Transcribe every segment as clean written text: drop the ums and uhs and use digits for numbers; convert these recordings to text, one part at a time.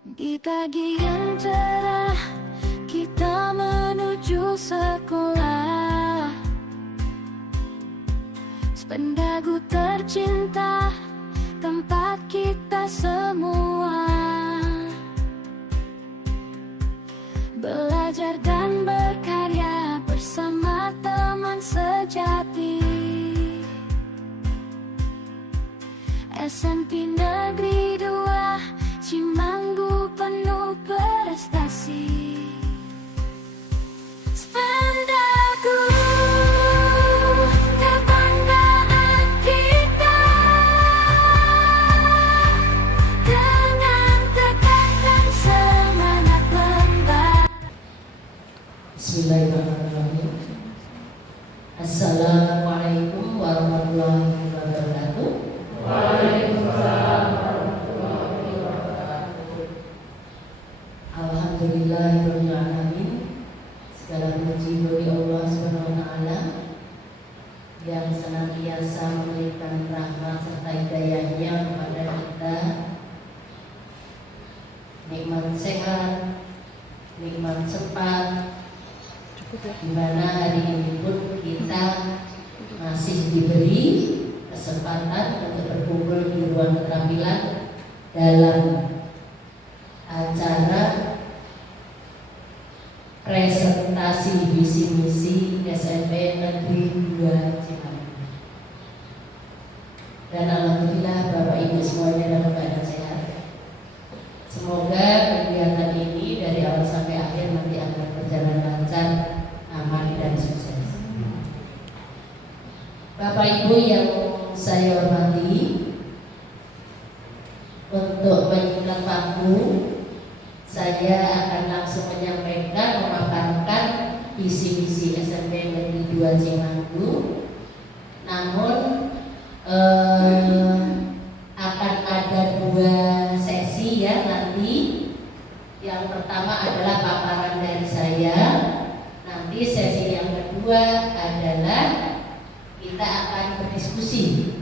Di pagi yang cerah, kita menuju sekolah. Sependagu tercinta, tempat kita semua belajar dan berkarya bersama teman sejati. SMP Negeri 2 Cimanggu penuh prestasi. Sependagu, kebanggaan kita, dengan tekad dan semangat membara. Bismillahirrahmanirrahim. Assalamualaikum warahmatullahi wabarakatuh. Waalaikumsalam. Alhamdulillahirabbil alamin. Segala puji bagi Allah Subhanahu wa taala yang senantiasa memberikan rahmat serta hidayahnya kepada kita, nikmat sehat, nikmat cepat, di mana hari ini pun kita masih diberi kesempatan untuk berkumpul di ruang keterampilan dalam acara presentasi visi misi SMP Negeri 2 Cimanggu. Dan alhamdulillah Bapak Ibu semuanya dalam keadaan sehat. Semoga kegiatan ini dari awal sampai akhir nanti akan berjalan lancar, aman dan sukses. Bapak Ibu yang saya hormati, untuk menyingkat waktu, saya akan langsung menyampaikan memaparkan visi misi SMP Negeri 2 Cimanggu. Namun akan ada dua sesi ya nanti. Yang pertama adalah paparan dari saya. Nanti sesi yang kedua adalah kita akan berdiskusi.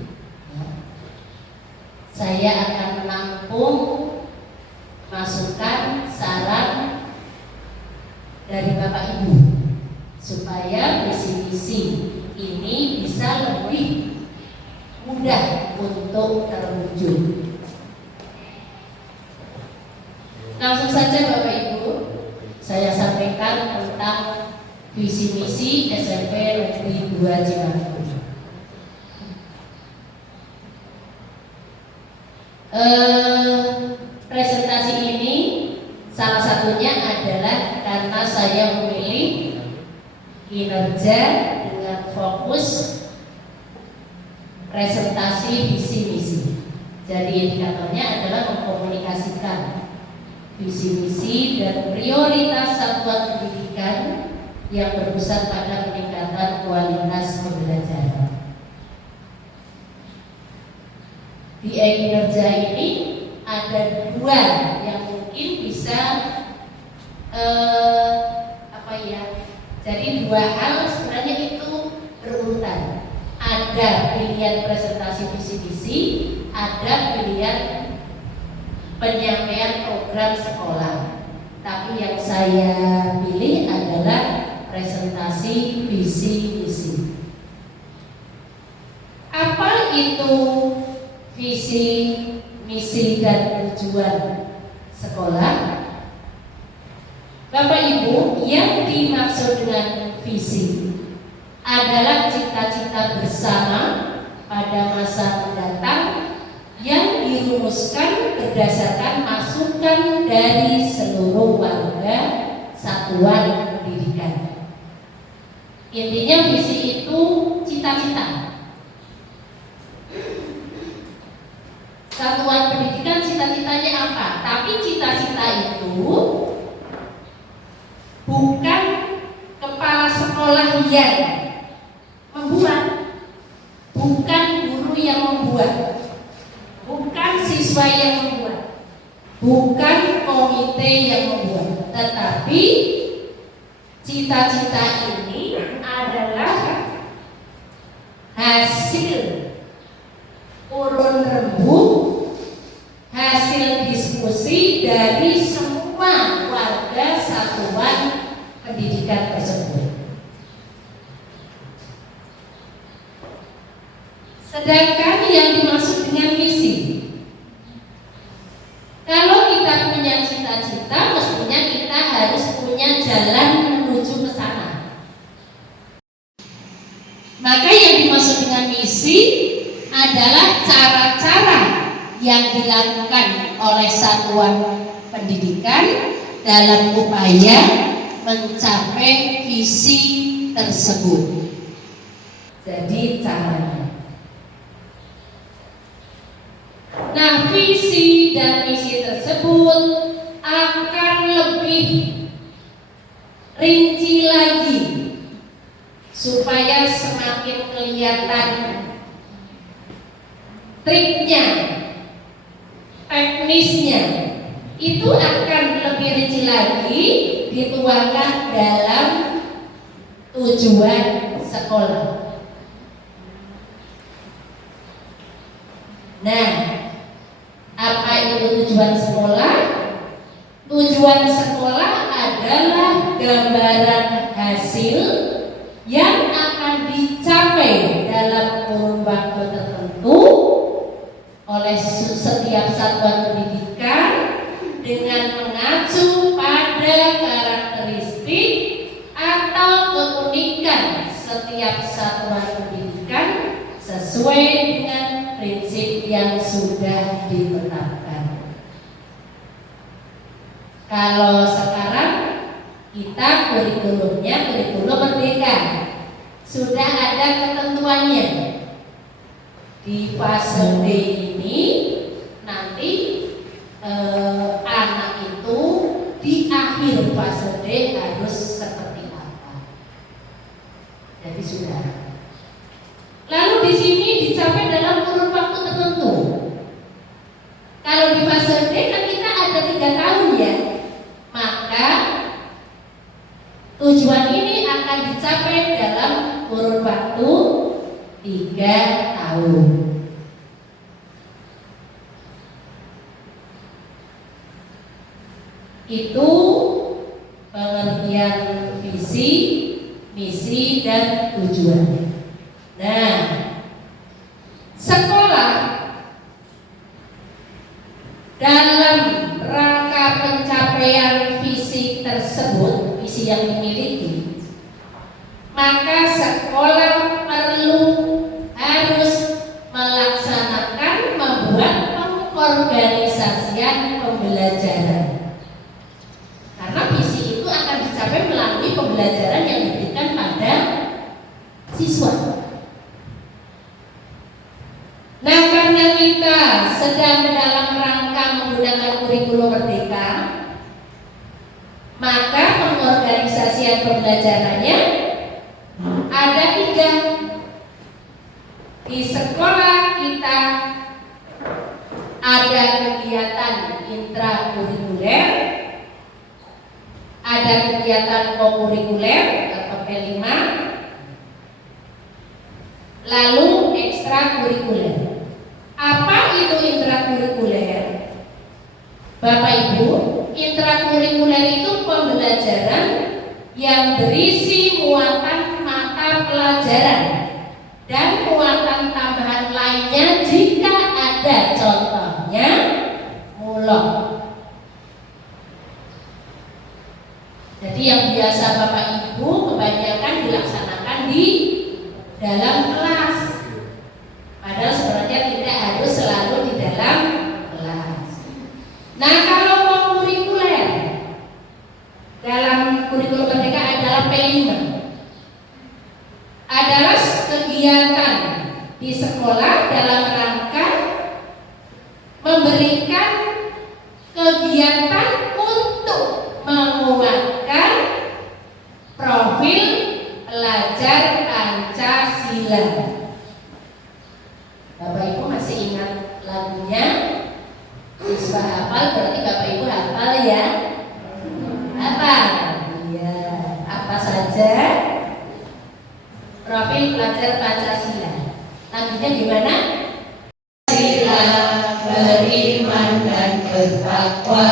Saya akan menampung masukan, saran dari Bapak Ibu supaya visi-misi ini bisa lebih mudah untuk terwujud. Langsung saja Bapak Ibu, saya sampaikan tentang visi misi SMP Negeri 2 Cimanggu. Presentasi ini salah satunya adalah karena saya memilih kinerja dengan fokus presentasi visi misi. Jadi indikatornya adalah mengkomunikasikan visi misi dan prioritas satuan pendidikan yang berpusat pada peningkatan kualitas pembelajaran. Di kinerja ini ada dua yang mungkin bisa jadi dua hal sebenarnya itu berurutan. Ada pilihan presentasi visi misi, ada pilihan penyampaian program sekolah. Tapi yang saya pilih adalah presentasi visi misi. Apa itu visi, misi, dan tujuan sekolah? Bapak Ibu, yang dimaksud dengan visi adalah cita-cita bersama pada masa mendatang yang dirumuskan berdasarkan masukan dari seluruh warga satuan pendidikan. Intinya visi itu cita-cita. Satuan pendidikan cita-citanya apa? Tapi cita-cita itu bukan kepala sekolah yang membuat, bukan guru yang membuat, bukan siswa yang membuat, bukan komite yang membuat, tetapi cita-cita ini adalah hasil urun rembuk, hasil diskusi dari semua warga satuan pendidikan tersebut. Sedangkan yang dimaksud dengan misi, kalau kita punya cita-cita, mestinya kita harus punya jalan menuju ke sana. Maka yang dimaksud dengan misi adalah cara-cara yang dilakukan oleh satuan pendidikan dalam upaya mencapai visi tersebut. Jadi caranya. Nah, visi dan misi tersebut akan lebih rinci lagi supaya semakin kelihatan triknya, teknisnya, itu akan lebih rinci lagi dituangkan dalam tujuan sekolah. Nah, apa itu tujuan sekolah? Tujuan sekolah adalah gambaran hasil yang akan dicapai dalam kurun waktu tertentu oleh setiap satuan pendidikan dengan mengacu pada karakteristik atau keunikan setiap satuan pendidikan sesuai dengan prinsip yang sudah ditetapkan. Kalau sekarang kita kurikulumnya kurikulum merdeka, sudah ada ketentuannya. Di fase D ini nanti anak itu di akhir fase D harus seperti apa. Jadi sudah. Lalu di sini dicapai dalam kurun waktu tertentu. Kalau di fase D kan kita ada 3 tahun ya, maka tujuan ini akan dicapai dalam kurun waktu 3 tahun. Itu pengertian visi, misi, dan tujuannya. Nah, sekolah dalam rangka pencapaian visi tersebut, visi yang dimiliki, maka sekolah perlu harus melaksanakan membuat pengorganisasian pembelajaran. Karena visi itu akan dicapai melalui pembelajaran yang diberikan pada siswa. Nah, karena kita sedang dalam rangka menggunakan kurikulum merdeka, maka pengorganisasian pembelajarannya ada 3. Di sekolah kita ada kegiatan intrakurikuler, ada kegiatan kokurikuler atau P5, lalu ekstrakurikuler. Apa itu intrakurikuler? Bapak Ibu, intrakurikuler itu pembelajaran yang berisi muatan mata pelajaran dan muatan tambahan lainnya jika ada, contohnya mulok. Jadi yang biasa Bapak Ibu kebanyakan dilaksanakan di dalam kelas. Padahal sebenarnya tidak harus selalu di dalam kelas. Nah, kalau kokurikuler dalam kurikulum merdeka adalah P5, adalah kegiatan di sekolah dalam rangka memberikan kegiatan untuk menguatkan profil pelajar Pancasila. Bapak Ibu masih ingat lagunya? Siswa hafal, berarti Bapak Ibu hafal ya? Hafal? Iya. Apa saja? Profil pelajar Pancasila. Lagunya gimana? Pancasila beriman dan bertakwa,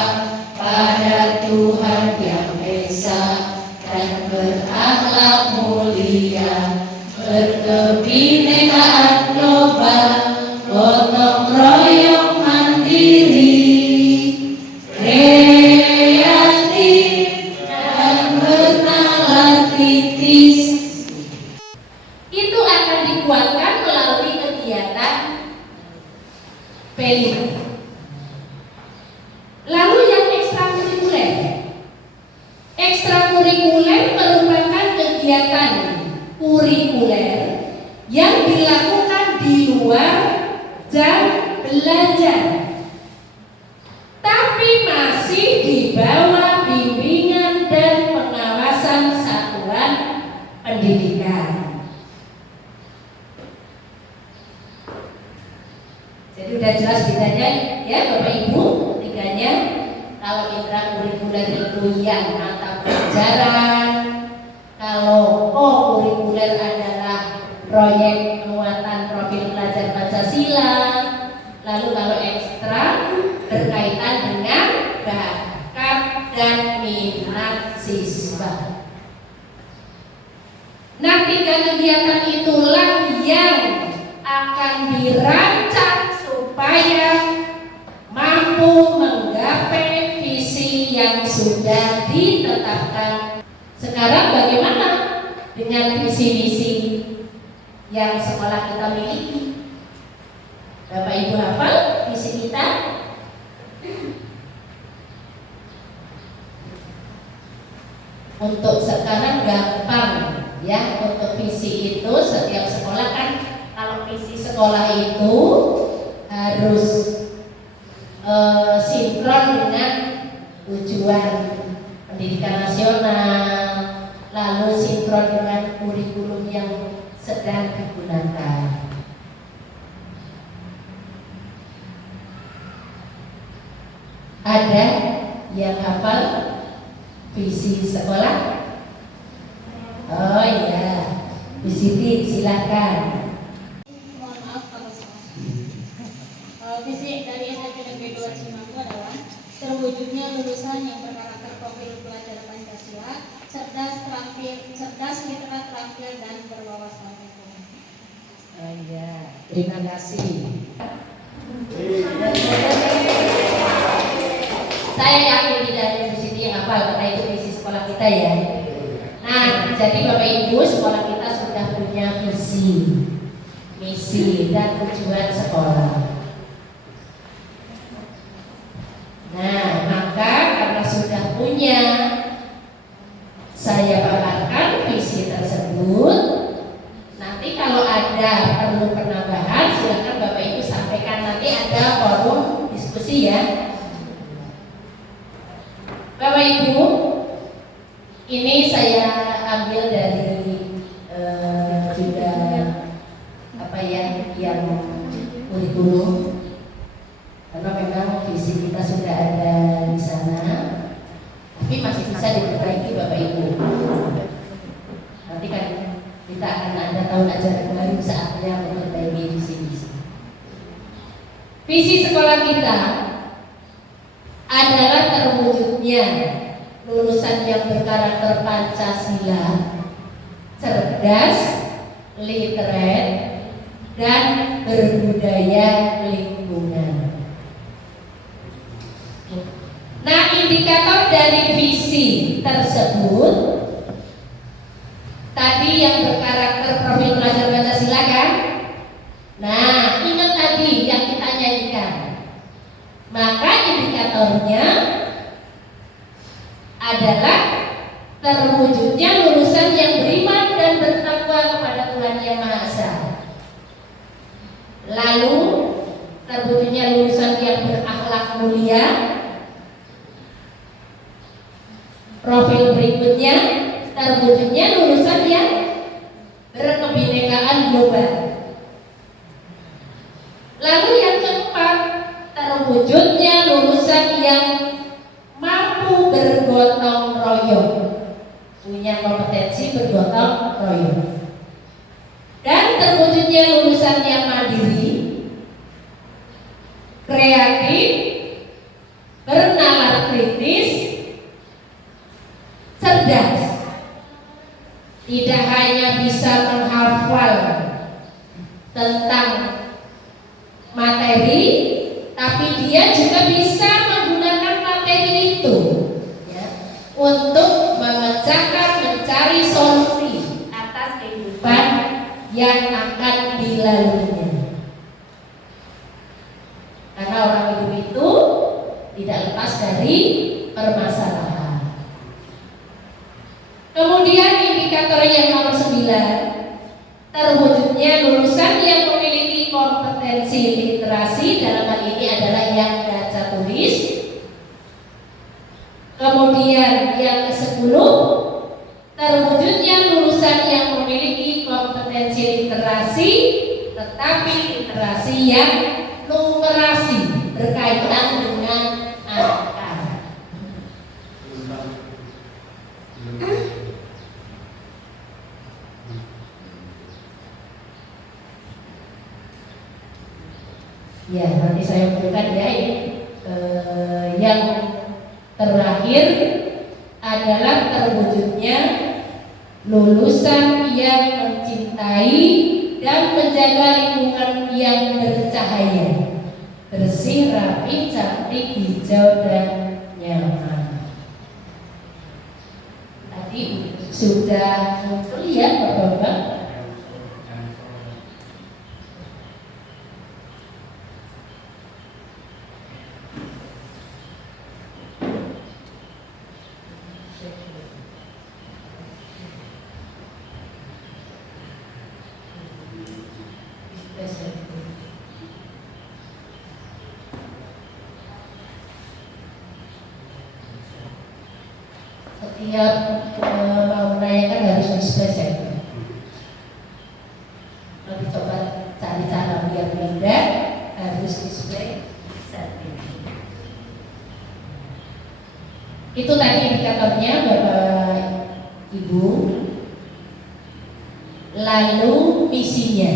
ekstrakurikuler merupakan kegiatan kurikuler yang dilakukan di luar jam belajar, tapi masih di bawah bimbingan dan pengawasan satuan pendidikan. Jadi udah jelas bedanya ya Bapak Ibu, ketiganya. Kalau intrakurikuler itu yang mata pelajaran, kalau kurikuler adalah proyek penguatan profil pelajar Pancasila, lalu kalau ekstra berkaitan dengan bakat dan minat siswa. Nah, 3 kegiatan itulah yang akan dirancang supaya mampu menggapai visi yang sudah ditetapkan. Sekarang bagaimana dengan visi-visi yang sekolah kita miliki? Bapak Ibu hafal visi kita? Untuk sekarang gampang ya, untuk visi itu setiap sekolah kan, kalau visi sekolah itu harus sinkron dengan tujuan pendidikan nasional, lalu sinkron dengan kurikulum yang sedang digunakan. Ada yang hafal visi sekolah? Oh iya, Bu Siti silakan. Mohon maaf kalau salah. Visi dari SMP Negeri 2 Cimanggu adalah terwujudnya lulusan yang berkarakter profil pelajar Pancasila, cerdas, literat, terampil, dan berwawasan ekonomi. Oh iya, terima kasih. Saya yakin tidak ada Bu Siti yang hafal karena itu visi sekolah kita ya. Nah, jadi Bapak Ibu, sekolah kita sudah punya visi, misi, dan tujuan sekolah. Nah, maka karena sudah punya, saya paparkan visi tersebut. Nanti kalau ada perlu penambahan, silakan Bapak Ibu sampaikan. Nanti ada forum diskusi ya. Bapak Ibu, ini saya ambil dari juga apa ya, yang kurikulum, karena memang visi kita sudah ada di sana, tapi masih bisa diperbaiki Bapak Ibu. Nanti kan kita akan ada tahun ajaran baru, saatnya memperbaiki visi-visi. Visi sekolah kita adalah terwujudnya lulusan yang berkarakter Pancasila, cerdas, literat, dan berbudaya lingkungan. Nah, indikator dari visi tersebut tadi yang berkarakter profil pelajar Pancasila kan? Nah, ingat tadi yang kita nyanyikan. Maka indikatornya adalah terwujudnya lulusan yang beriman dan bertakwa kepada Tuhan Yang Maha Esa. Lalu terwujudnya lulusan yang berakhlak mulia. Profil berikutnya terwujudnya lulusan yang berkebinekaan global. Lalu yang keempat, terwujudnya lulusan yang mampu bergotong royong, punya kompetensi bergotong royong. Dan terwujudnya lulusan yang mandiri, kreatif, bernalar kritis, cerdas. Tidak hanya bisa menghafal tentang materi, tapi dia juga bisa menggunakan materi itu ya, untuk memecahkan, mencari solusi atas kehidupan yang akan dilaluinya. Karena orang hidup itu tidak lepas dari permasalahan. indikator yang nomor 9, terwujudnya lulusan yang memiliki kompetensi literasi, dalam hal ini adalah yang baca tulis. Kemudian yang ke-10, terwujudnya lulusan yang memiliki kompetensi literasi, tetapi literasi yang numerasi, berkaitan dengan angka. Ya, nanti saya butuhkan ya ini. Yang terakhir adalah terwujudnya lulusan yang mencintai dan menjaga lingkungan yang bercahaya, bersih, rapi, cantik, hijau, dan nyaman. Tadi sudah muncul ya Bapak-Bapak. Setiap mau menanyakan harus display ya. Nanti coba cari cara biar mudah, harus display setting. Itu tadi indikatornya Bapak Ibu. Lalu misinya.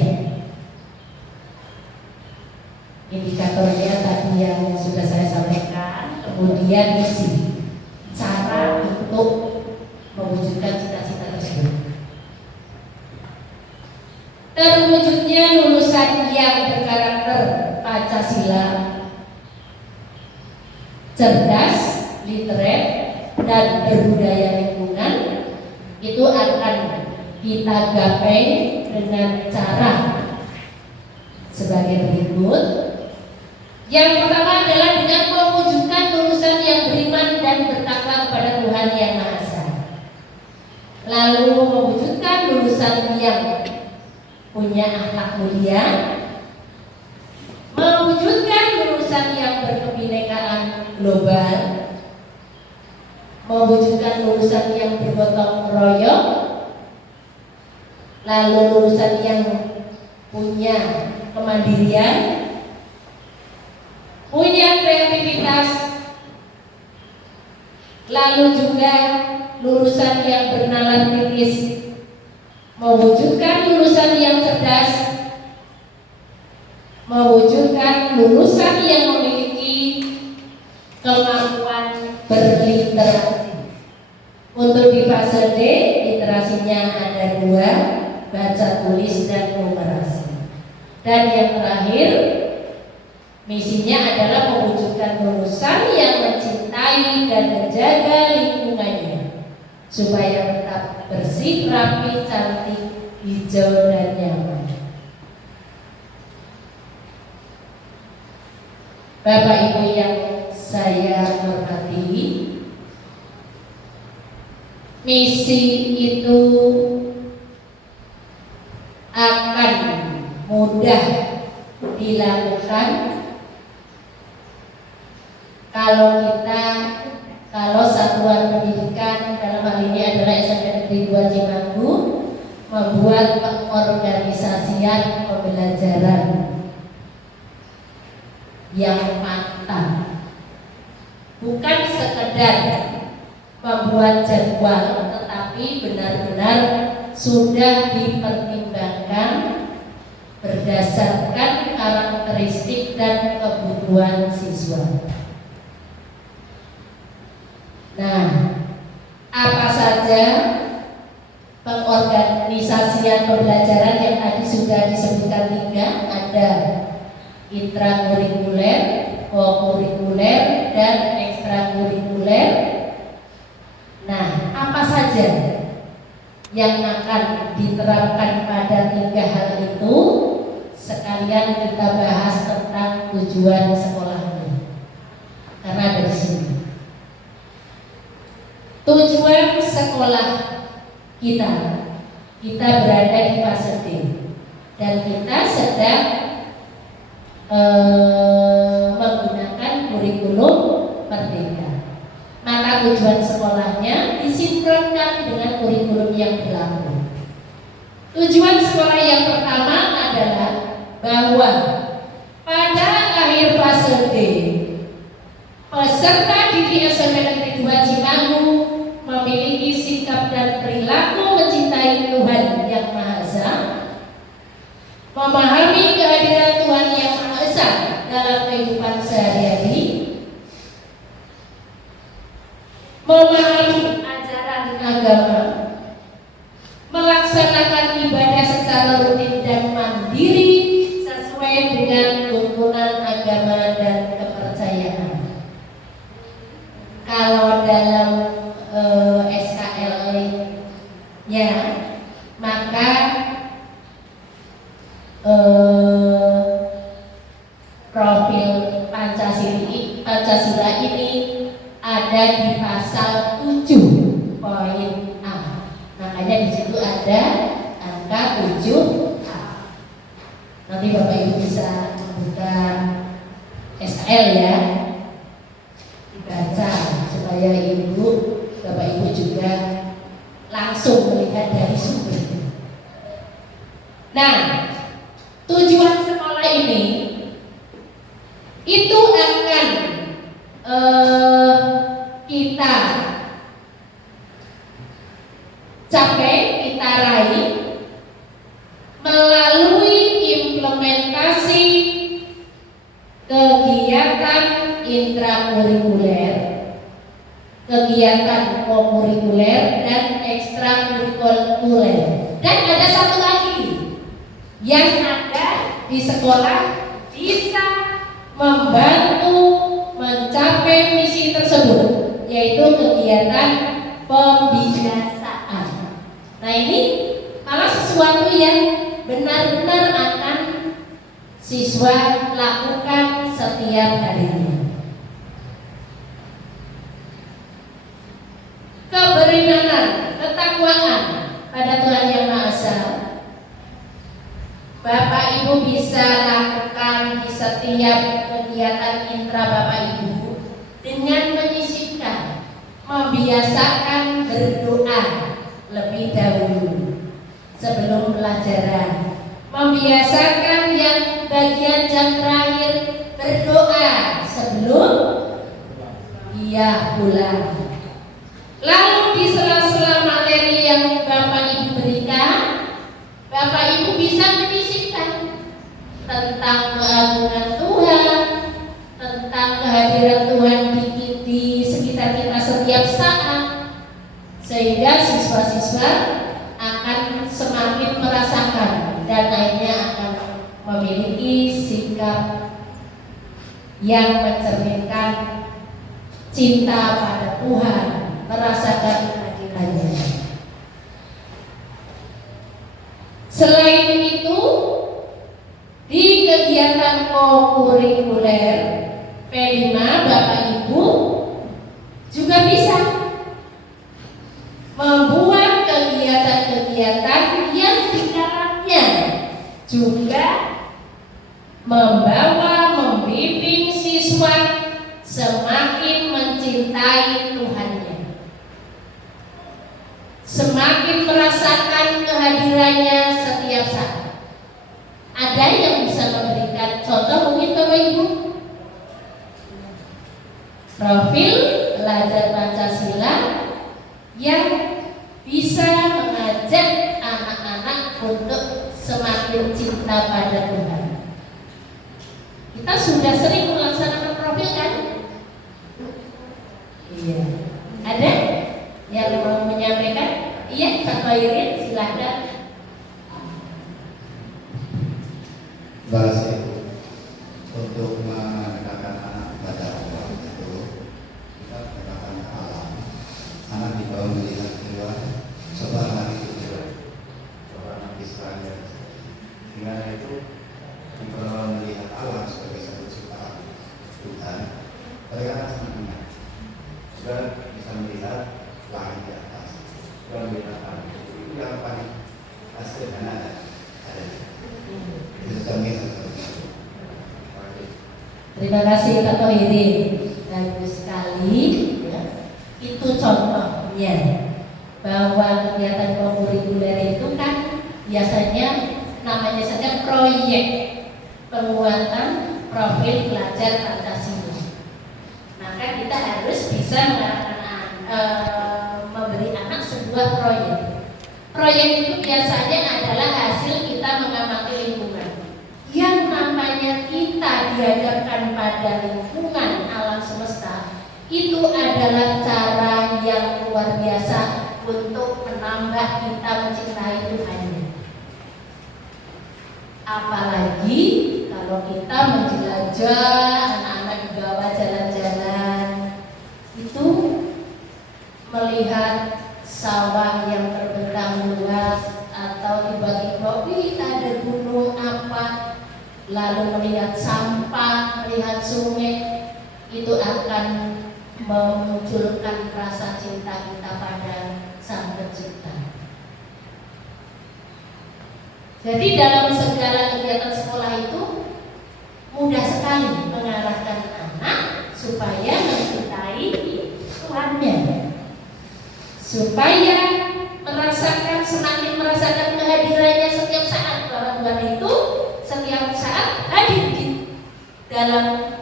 Indikatornya tadi yang sudah saya sampaikan, kemudian misi. Cara untuk mewujudkan cita-cita tersebut. Terwujudnya lulusan yang berkarakter Pancasila, cerdas, literate, dan berbudaya lingkungan, itu akan kita gapai dengan cara sebagai berikut. Yang pertama adalah dengan mewujudkan lulusan yang beriman dan bertakwa kepada Tuhan Yang Maha Esa. Lalu mewujudkan lulusan yang punya akhlak mulia, mewujudkan lulusan yang berkebinekaan global, mewujudkan lulusan yang bergotong royong, lalu lulusan yang punya kemandirian, punya kreativitas, lalu juga lulusan yang bernalar kritis, mewujudkan lulusan yang cerdas, mewujudkan lulusan yang memiliki kemampuan berliterasi. Untuk di fase D, literasinya ada 2, baca tulis dan numerasi. Dan yang terakhir, misinya adalah mewujudkan lulusan yang mencintai dan menjaga lingkungannya supaya tetap bersih, rapi, cantik, hijau, dan nyaman. Bapak Ibu yang saya hormati, misi itu akan mudah dilakukan kalau satuan pendidikan, dalam hal ini adalah SMP Negeri 2 Cimanggu, membuat pengorganisasian pembelajaran yang matang, bukan sekedar membuat jadwal, tetapi benar-benar sudah dipertimbangkan berdasarkan karakteristik dan kebutuhan siswa. Nah, apa saja pengorganisasian pembelajaran yang tadi sudah disebutkan 3, ada intrakurikuler, kokurikuler, dan ekstrakurikuler. Nah, apa saja yang akan diterapkan pada 3 hal itu? Sekalian kita bahas tentang tujuan sekolahnya, karena ada di sini. Tujuan sekolah kita kita berada di fase D dan kita sedang menggunakan kurikulum merdeka. Maka tujuan sekolahnya disinkronkan dengan kurikulum yang berlaku. Tujuan sekolah yang pertama adalah bahwa pada akhir fase D, peserta didik SMP Negeri 2 Cimangu memiliki sikap dan perilaku mencintai Tuhan Yang Maha Esa, memahami kehadiran Tuhan Yang Maha Esa dalam kehidupan sehari-hari, memahami ajaran agama, melaksanakan ibadah secara rutin dan mandiri sesuai dengan tuntunan agama dan kepercayaan. Kalau dalam SKL-nya, maka profil Pancasila ini ada di pasal 7 poin A. Makanya di situ ada angka 7A. Nanti Bapak Ibu bisa membuka SKL ya, dibaca supaya Bapak Ibu juga langsung melihat dari sumbernya. Nah, tujuan sekolah ini itu akan kita capai, kita raih melalui implementasi kegiatan intrakurikuler, kegiatan kokurikuler dan ekstrakurikuler. Dan ada satu lagi yang ada di sekolah bisa membantu mencapai misi tersebut, yaitu kegiatan pembiasaan. Nah, ini malah sesuatu yang benar-benar akan siswa lakukan setiap harinya. Keberimanan, ketakwaan pada Tuhan Yang Maha Esa, Bapak Ibu bisa lakukan di setiap kegiatan intra Bapak Ibu dengan menyisipkan, membiasakan berdoa lebih dahulu sebelum pelajaran, membiasakan yang bagian jam terakhir berdoa sebelum pulang. Lalu di sela-sela materi yang Bapak Ibu berikan, Bapak Ibu bisa menyisipkan tentang keagungan Tuhan, tentang kehadiran Tuhan di sekitar kita setiap saat, sehingga siswa-siswa akan semakin merasakan dan akhirnya akan memiliki sikap yang mencerminkan cinta pada Tuhan, merasakan kehadirannya. Selain itu, di kegiatan kokurikuler P5 Bapak Ibu juga bisa membuat kegiatan-kegiatan yang di dalamnya juga membimbing siswa semakin mencintai Tuhannya, semakin merasakan kehadirannya setiap saat. Ada yang bisa memberikan contoh mungkin Bapak Ibu? Profil pelajar Pancasila yang bisa mengajak anak-anak untuk semakin cinta pada Tuhan. Kita sudah sering melaksanakan profil kan? Iya. Ada yang mau menyampaikan? Iya, Pak Bayurin, silahkan. Terima kasih untuk mendekatkan anak kepada Allah itu kita mendekatkan alam. Anak dibawa melihat keluar sebuah anak itu sebuah anak Israel. Dengan itu dibawa melihat alam sebagai satu ciptaan Tuhan. Mereka akan senang juga bisa melihat langit di atas, juga melihat langit itu yang paling Pasti kan ada. Itu kami. Terima kasih Pak Tohirin, bagus sekali ya. Itu contohnya bahwa kegiatan kurikuler itu kan biasanya namanya saja proyek penguatan profil pelajar Pancasila. Maka kita harus bisa memberi anak sebuah proyek. Proyek itu biasanya adalah hasil kita mengamati lingkungan. Yang namanya kita dihadapkan pada lingkungan alam semesta, itu adalah cara yang luar biasa untuk menambah kita mencintai Tuhan. Apalagi kalau kita menjelajah, anak-anak dibawa jalan-jalan, itu melihat sawah yang terbentang luas atau tiba-tiba ada gunung apa, lalu melihat sampah, melihat sungai, itu akan memunculkan rasa cinta kita pada Sang Pencipta. Jadi dalam segala kegiatan sekolah itu mudah sekali mengarahkan anak supaya mencintai Tuhannya, supaya semakin merasakan kehadirannya setiap saat, bahwa Tuhan itu setiap saat hadir di dalam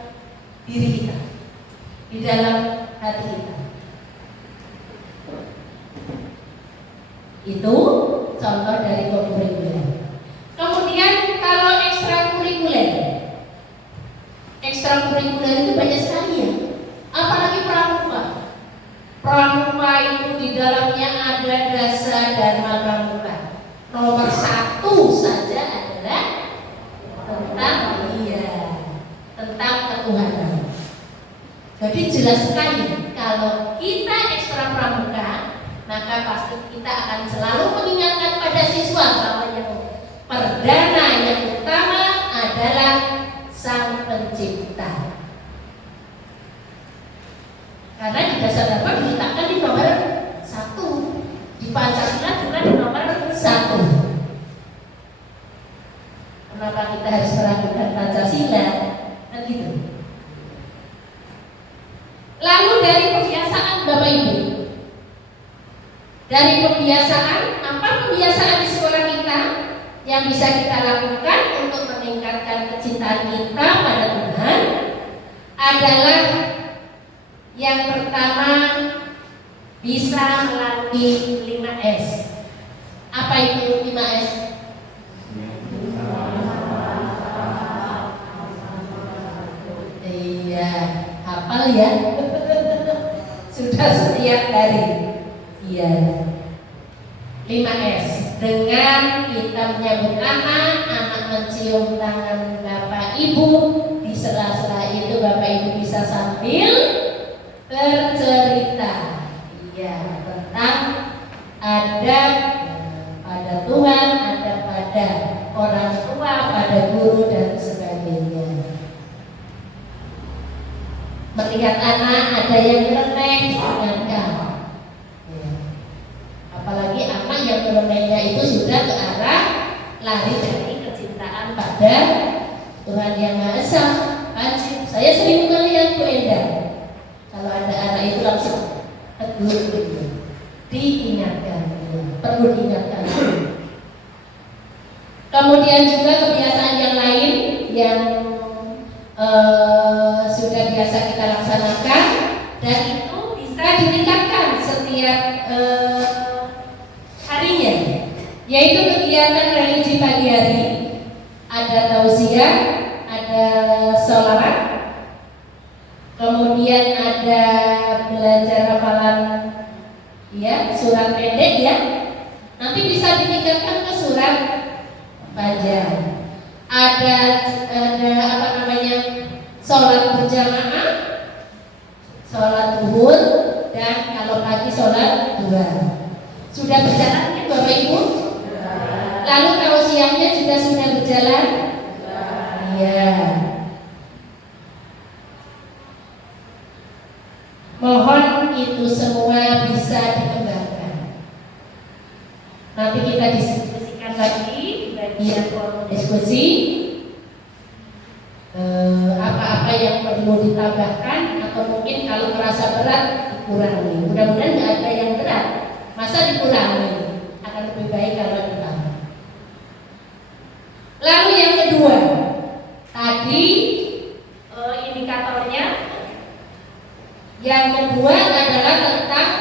diri kita, di dalam hati kita. Itu contoh dari kurikuler. Kemudian kalau ekstrakurikuler itu banyak sekali ya, apalagi pramuka. Pramuka itu di dalamnya ada dasar dharma pramuka. Nomor 1 saja adalah tentang ketuhanan. Jadi jelas sekali kalau kita ekstra pramuka, maka pasti kita akan selalu mengingatkan pada siswa bahwa yang perdana, yang utama adalah Sang Pencipta. Karena di dasar dharma diletakkan di nomor 1, di Pancasila juga di nomor 1. Kenapa kita harus meragukan Pancasila? Kan gitu. Lalu dari kebiasaan Bapak Ibu, dari kebiasaan, apa kebiasaan di sekolah kita yang bisa kita lakukan untuk meningkatkan kecintaan kita pada Tuhan adalah yang pertama, bisa melalui 5S. Apa itu 5S? Iya, hafal ya. Sudah setiap hari. Iya. 5S. Dengan kita menyambut anak mencium tangan Bapak Ibu, di sela-sela itu Bapak Ibu bisa sambil bercerita, iya, tentang adab pada Tuhan, adab pada orang tua, pada guru dan sebagainya. Melihat anak ada yang nyeleneh, ingatkan. Ya. Apalagi anak yang nyelenehnya itu sudah ke arah lari dari kecintaan pada Tuhan Yang Maha Esa. Saya sering melihat Bu Enda, kalau ada anak itu langsung tegur gitu, diingatkan, perlu diingatkan. Kemudian juga kebiasaan yang lain yang sudah biasa kita laksanakan dan itu bisa ditingkatkan setiap harinya, yaitu kegiatan religi pagi hari. Ada tausiah, ada sholawat, kemudian ada belajar hafalan, ya, surat pendek ya. Nanti bisa ditingkatkan ke surat Fajar. Ada apa namanya, sholat berjamaah, sholat zuhur, dan kalau pagi sholat duha. Sudah berjalan kan Bapak Ibu? Lalu tausiahnya juga sudah berjalan? Iya. Mohon itu semua bisa dikembangkan. Nanti kita diskusikan lagi di bagian forum diskusi apa-apa yang perlu ditambahkan atau mungkin kalau merasa berat dikurangi. Mudah-mudahan nggak ada yang berat. Masa dikurangi? Akan lebih baik kalau ditambah. Lalu yang kedua, tadi indikatornya. Yang kedua adalah tentang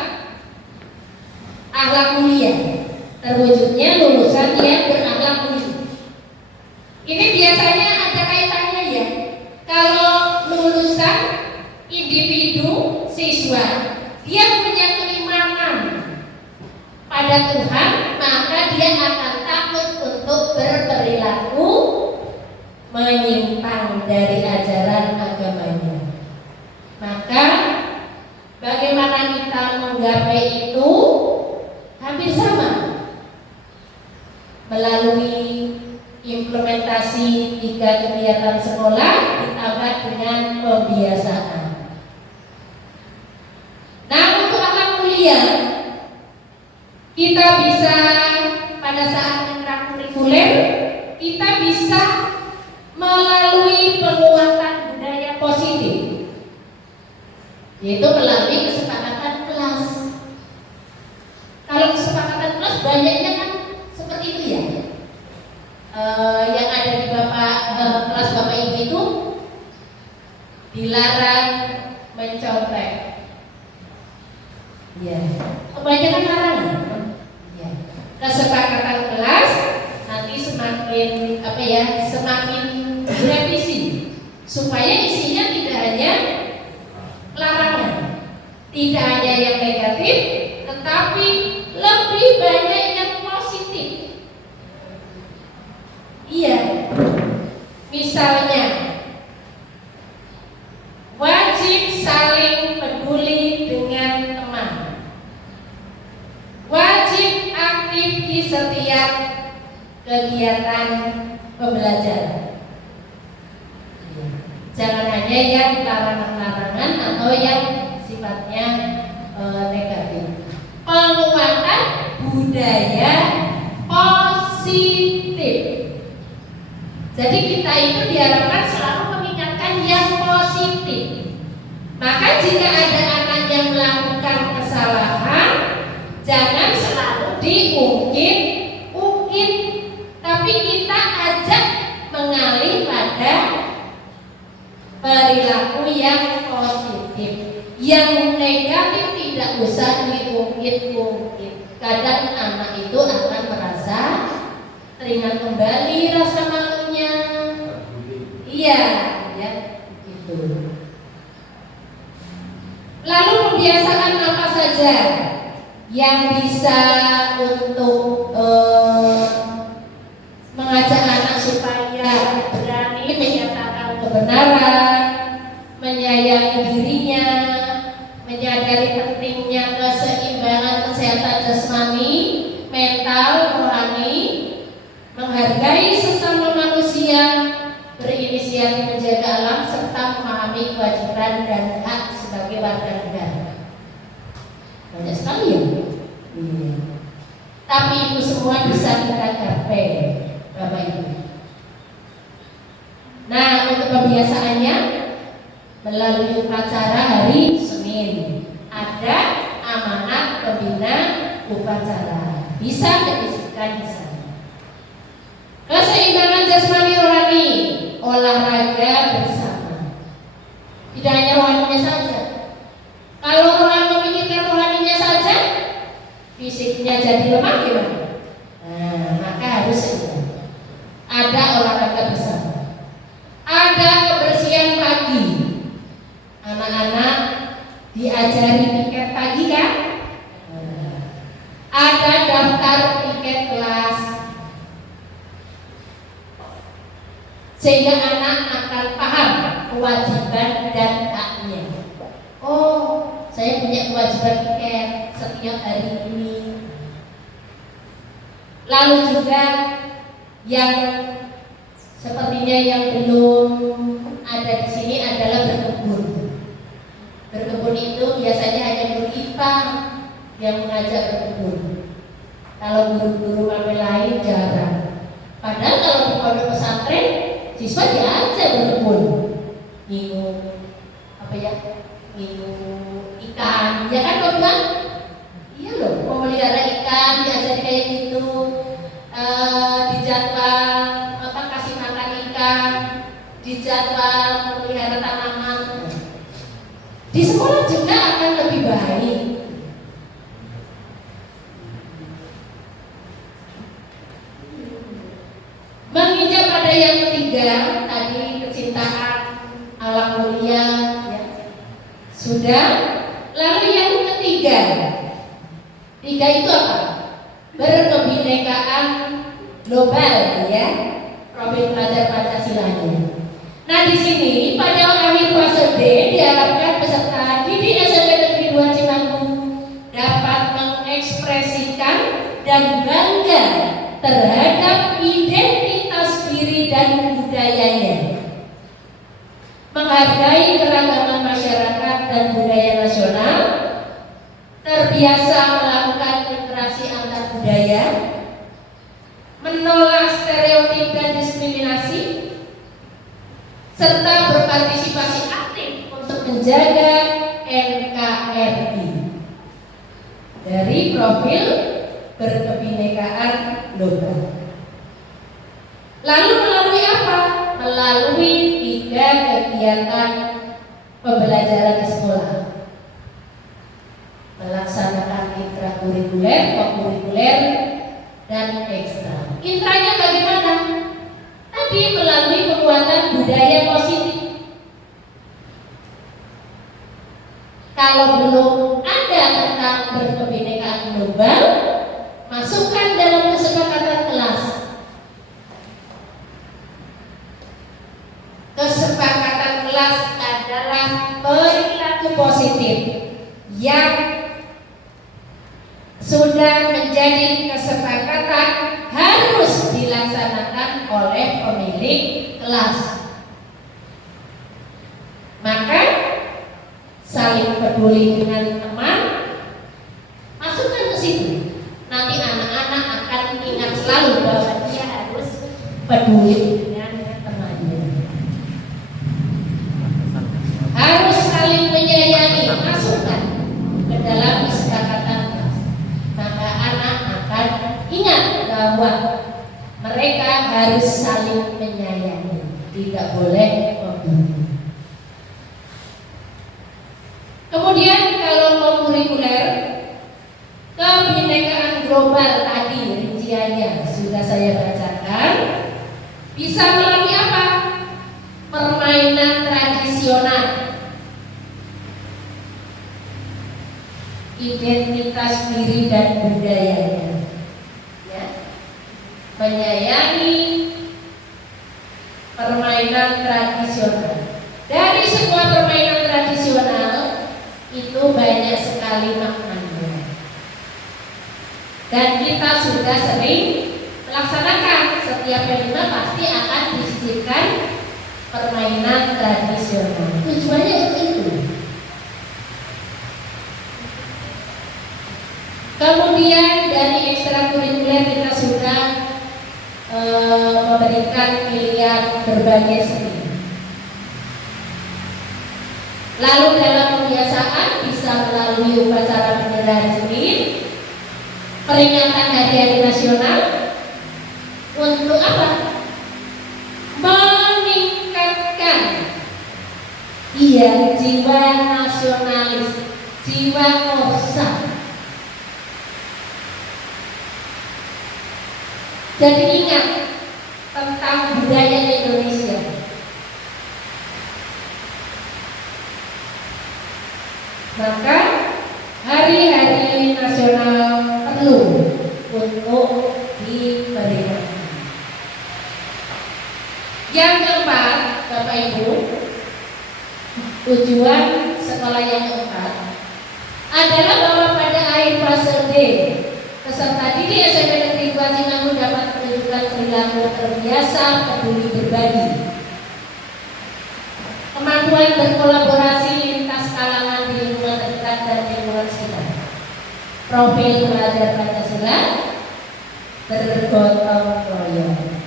akhlak mulia. Terwujudnya lulusan yang berakhlak mulia. Ini biasanya ada kaitannya ya. Kalau lulusan individu siswa, dia punya keimanan pada Tuhan, maka dia akan takut untuk berperilaku menyimpang dari ajaran agamanya. Maka bagaimana kita menggapai itu hampir sama melalui implementasi 3 kegiatan sekolah ditambah dengan pembiasaan. Nah, untuk akhlak mulia kita bisa pada saat ekstrakurikuler kita bisa melalui penguatan budaya positif, yaitu melalui kesepakatan kelas. Kalau kesepakatan kelas banyaknya kan seperti itu ya. Yang ada di kelas Bapak Ibu itu dilarang mencontek. Ya, kebanyakan larang. Ya. Kesepakatan kelas nanti semakin semakin direvisi supaya isinya tidak hanya larangan, tidak hanya yang negatif, tetapi lebih banyak yang positif. Iya, misalnya wajib saling peduli dengan teman, wajib aktif di setiap kegiatan pembelajaran. Jangan hanya yang larangan-larangan atau yang sifatnya negatif. Penguatan budaya positif. Jadi kita itu diharapkan selalu mengingatkan yang positif. Maka jika ada anak yang melakukan kesalahan, jangan selalu diungkit-ungkit, tapi kita ajak mengalih pada perilaku yang positif. Yang negatif tidak usah diungkit-ungkit. Kadang anak itu akan merasa teringat kembali rasa malunya. Iya, ya, gitu. Lalu pembiasaan apa saja yang bisa untuk mengajak anak supaya berani menyatakan kebenaran, menyayangi dirinya, menyadari pentingnya keseimbangan kesehatan jasmani, mental, rohani, menghargai sesama manusia, berinisiatif menjaga alam, serta memahami kewajiban dan hak sebagai warga negara. Banyak sekali ya. Iya. Tapi itu semua bisa kita gapai, Bapak Ibu. Nah, untuk pembiasaannya melalui upacara hari Senin ada amanat pembina upacara, bisa diisikan di sana. Keseimbangan jasmani rohani, olahraga bersama. Tidak hanya rohaninya saja. Kalau orang memikirkan rohaninya saja, fisiknya jadi lemah gimana? Nah, maka harus ada olahraga bersama. Ada kebersihan pagi. Anak-anak diajari tiket pagi kan? Ada daftar tiket kelas, sehingga anak akan paham kewajiban dan haknya. Oh, saya punya kewajiban tiket setiap hari ini. Lalu juga yang sepertinya yang belum ada di sini adalah berkebun. Berkebun itu biasanya hanya guru IPA yang mengajak berkebun. Kalau guru-guru mame lain jarang. Padahal kalau di pondok pesantren siswa diajak berkebun, ngingu apa ya, ngingu ikan, ya kan kau bilang? Iya loh, memelihara ikan diajari kayak gitu, dijadwal apa kasih makan ikan, dijadwal memelihara tanaman. Di sekolah juga akan lebih baik. Menginjak pada yang ketiga, tadi kecintaan alam mulia, ya. Sudah. Lalu yang ketiga, tiga itu apa? Berkebinekaan global, ya. Profil pelajar Pancasilanya. Nah di sini pada akhir fase D diharapkan peserta didik SMP Negeri 2 Cimanggu dapat mengekspresikan dan bangga terhadap identitas diri dan budayanya, menghargai keragaman masyarakat dan budaya nasional, terbiasa melakukan interaksi antar budaya, menolak stereotip dan diskriminasi, serta berpartisipasi aktif untuk menjaga NKRI dari profil berkebinekaan global. Lalu melalui apa? Melalui 3 kegiatan pembelajaran di sekolah, melaksanakan intrakurikuler, kokurikuler, dan ekstra. Intranya bagaimana? Tadi melalui penguatan budaya positif. Kalau belum ada tentang berkebinekaan global, masukkan dalam kesepakatan kelas. Kesepakatan kelas adalah perilaku positif yang sudah menjadi kesepakatan harus dilaksanakan oleh pemilik kelas. Maka saling peduli dengan teman, masukkan ke situ. Nanti anak-anak akan ingat selalu bahwa dia harus peduli dengan temannya. Harus saling menyayangi, masukkan ke dalam kesepakatan kelas. Maka anak akan ingat bahwa mereka harus saling menyayangi, tidak boleh membunuh. Kemudian kalau mau kurikuler, kebinekaan global tadi rinciannya sudah saya bacakan. Bisa melalui apa? Permainan tradisional, identitas diri dan budayanya, ya. Menyayangi permainan tradisional. Dari sebuah permainan tradisional itu banyak sekali maknanya, dan kita sudah sering melaksanakan. Setiap pelita pasti akan disisipkan permainan tradisional. Tujuannya untuk itu. Kemudian dari ekstrakurikuler kita sudah memberikan pilihan berbagai seni. Lalu dalam kebiasaan bisa melalui upacara penyerahan seni, peringatan hari-hari nasional. Untuk apa? Meningkatkan jiwa nasionalis, jiwa korsa. Jadi ingat tentang budaya Indonesia. Maka hari-hari nasional perlu untuk diperingati. Yang keempat, Bapak Ibu, tujuan sekolah yang keempat adalah bahwa pada akhir fase D, peserta didik SMP Negeri 2 Cimanggu dapat menunjukkan perilaku terbiasa peduli berbagi, kemampuan berkolaborasi lintas kalangan di lingkungan terdekat dan lingkungan sekitar, profil pelajar Pancasila, bergotong royong.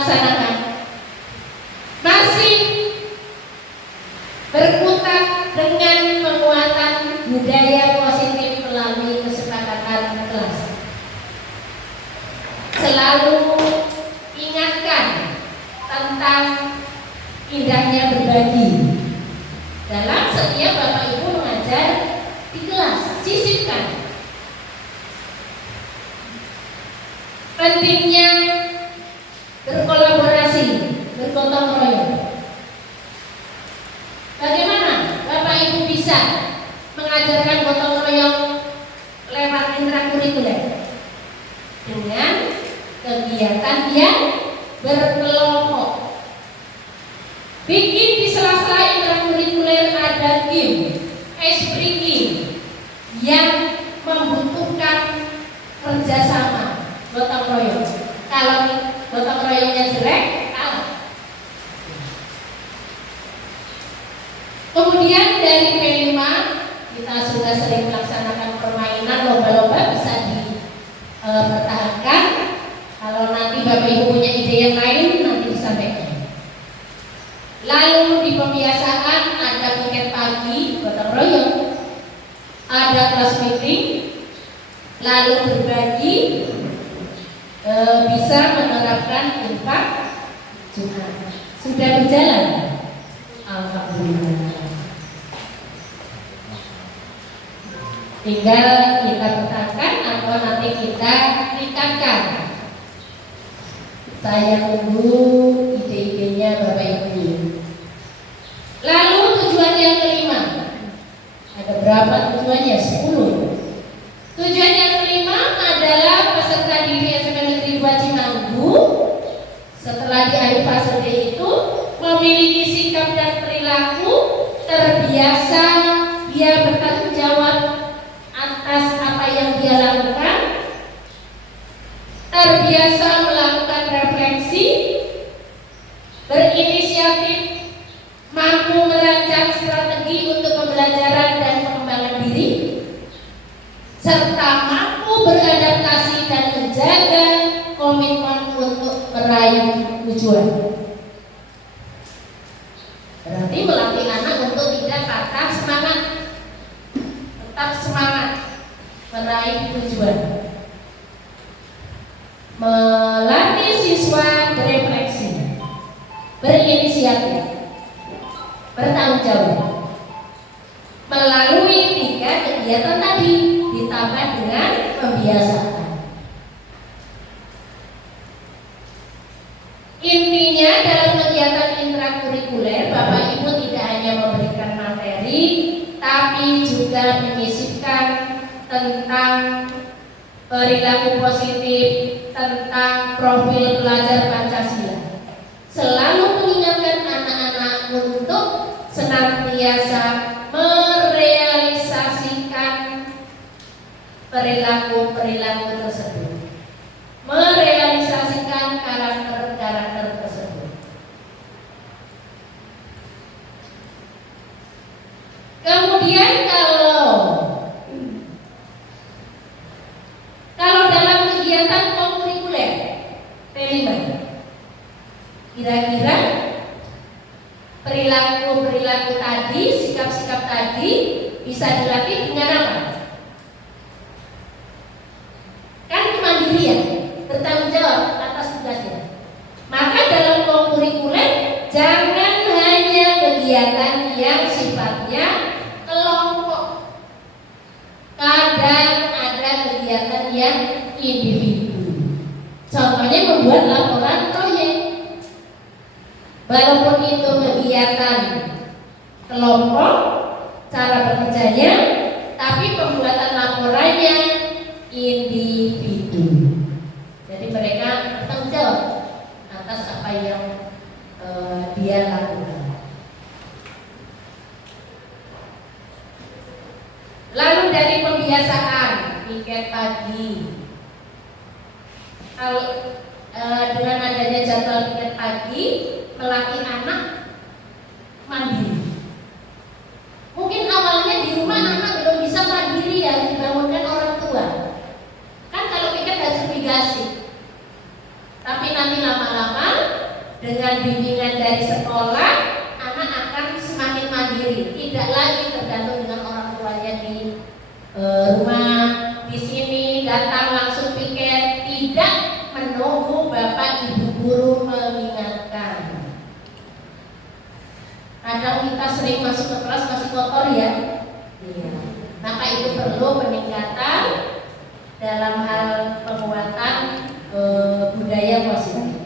laksanakan? Masih berkutat dengan penguatan budaya positif melalui kesepakatan kelas. Selalu ingatkan tentang indahnya berbagi. Dalam setiap Bapak Ibu mengajar di kelas, sisipkan pentingnya berkolaborasi, bergotong royong. Bagaimana Bapak Ibu bisa mengajarkan gotong royong lewat intrakurikuler? Dengan kegiatan yang berkelompok. Bikin di sela-sela intrakurikuler ada game, ice breaking yang membutuhkan kerjasama, gotong royong. Kalau gotong royongnya jelek, kalah. Kemudian dari P5 kita sudah sering melaksanakan permainan lomba-lomba, bisa dipertahankan. Kalau nanti Bapak Ibu punya ide yang lain, nanti disampaikan. Lalu di pembiasaan ada piket pagi, gotong royong, ada kelas meeting, lalu berbagi, bisa menerapkan infak Jumat. Sudah berjalan, alhamdulillah. Tinggal kita pertahankan atau nanti kita tingkatkan. Saya tunggu ide-idenya Bapak Ibu. Lalu tujuan yang kelima, ada berapa tujuannya? 10. Tujuan yang kelima adalah peserta didik SMP Negeri 2 Cimanggu setelah di akhir fase D itu memiliki sikap dan perilaku terbiasa dia bertanggung jawab atas apa yang dia lakukan, terbiasa melakukan refleksi, berinisiatif, mampu merancang strategi untuk pembelajaran dan pengembangan diri, serta mampu beradaptasi dan menjaga komitmen untuk meraih tujuan. Berarti melatih anak untuk tidak patah semangat, tetap semangat meraih tujuan. Melatih siswa berefleksi, berinisiatif, bertanggung jawab melalui 3 kegiatan tadi ditambah dengan pembiasaan. Intinya dalam kegiatan intrakurikuler Bapak Ibu tidak hanya memberikan materi, tapi juga menyisipkan tentang perilaku positif, tentang profil pelajar Pancasila. Selalu mengingatkan anak-anak untuk senantiasa merealisasikan perilaku-perilaku tersebut, merealisasikan karakter-karakter tersebut. Kemudian kalau dalam kegiatan kurikuler P5, kira-kira perilaku-perilaku tadi, sikap-sikap tadi bisa dilatih dengan apa? Kan kemandirian, bertanggung jawab atas tugasnya. Maka dalam kurikuler jangan hanya kegiatan yang sifatnya kelompok. Kadang ada kegiatan yang individu. Contohnya membuat laporan proyek. Walaupun itu kegiatan kelompok, cara bekerjanya, tapi pembuatan laporannya individu. Jadi mereka bertanggung jawab atas apa yang dia lakukan. Lalu dari pembiasaan piket pagi, kalau dengan adanya jadwal piket pagi melatih anak mandiri. Mungkin awalnya di rumah anak belum bisa mandiri, ya dibangunkan orang tua. Kan kalau piket harus obligasi. Tapi nanti lama-lama mandiri, tidak lagi tergantung dengan orang tuanya di rumah, di sini datang langsung piket, tidak menunggu bapak ibu guru mengingatkan. Kadang kita sering masuk ke kelas masih kotor ya. Iya. Maka itu perlu peningkatan dalam hal penguatan budaya positif.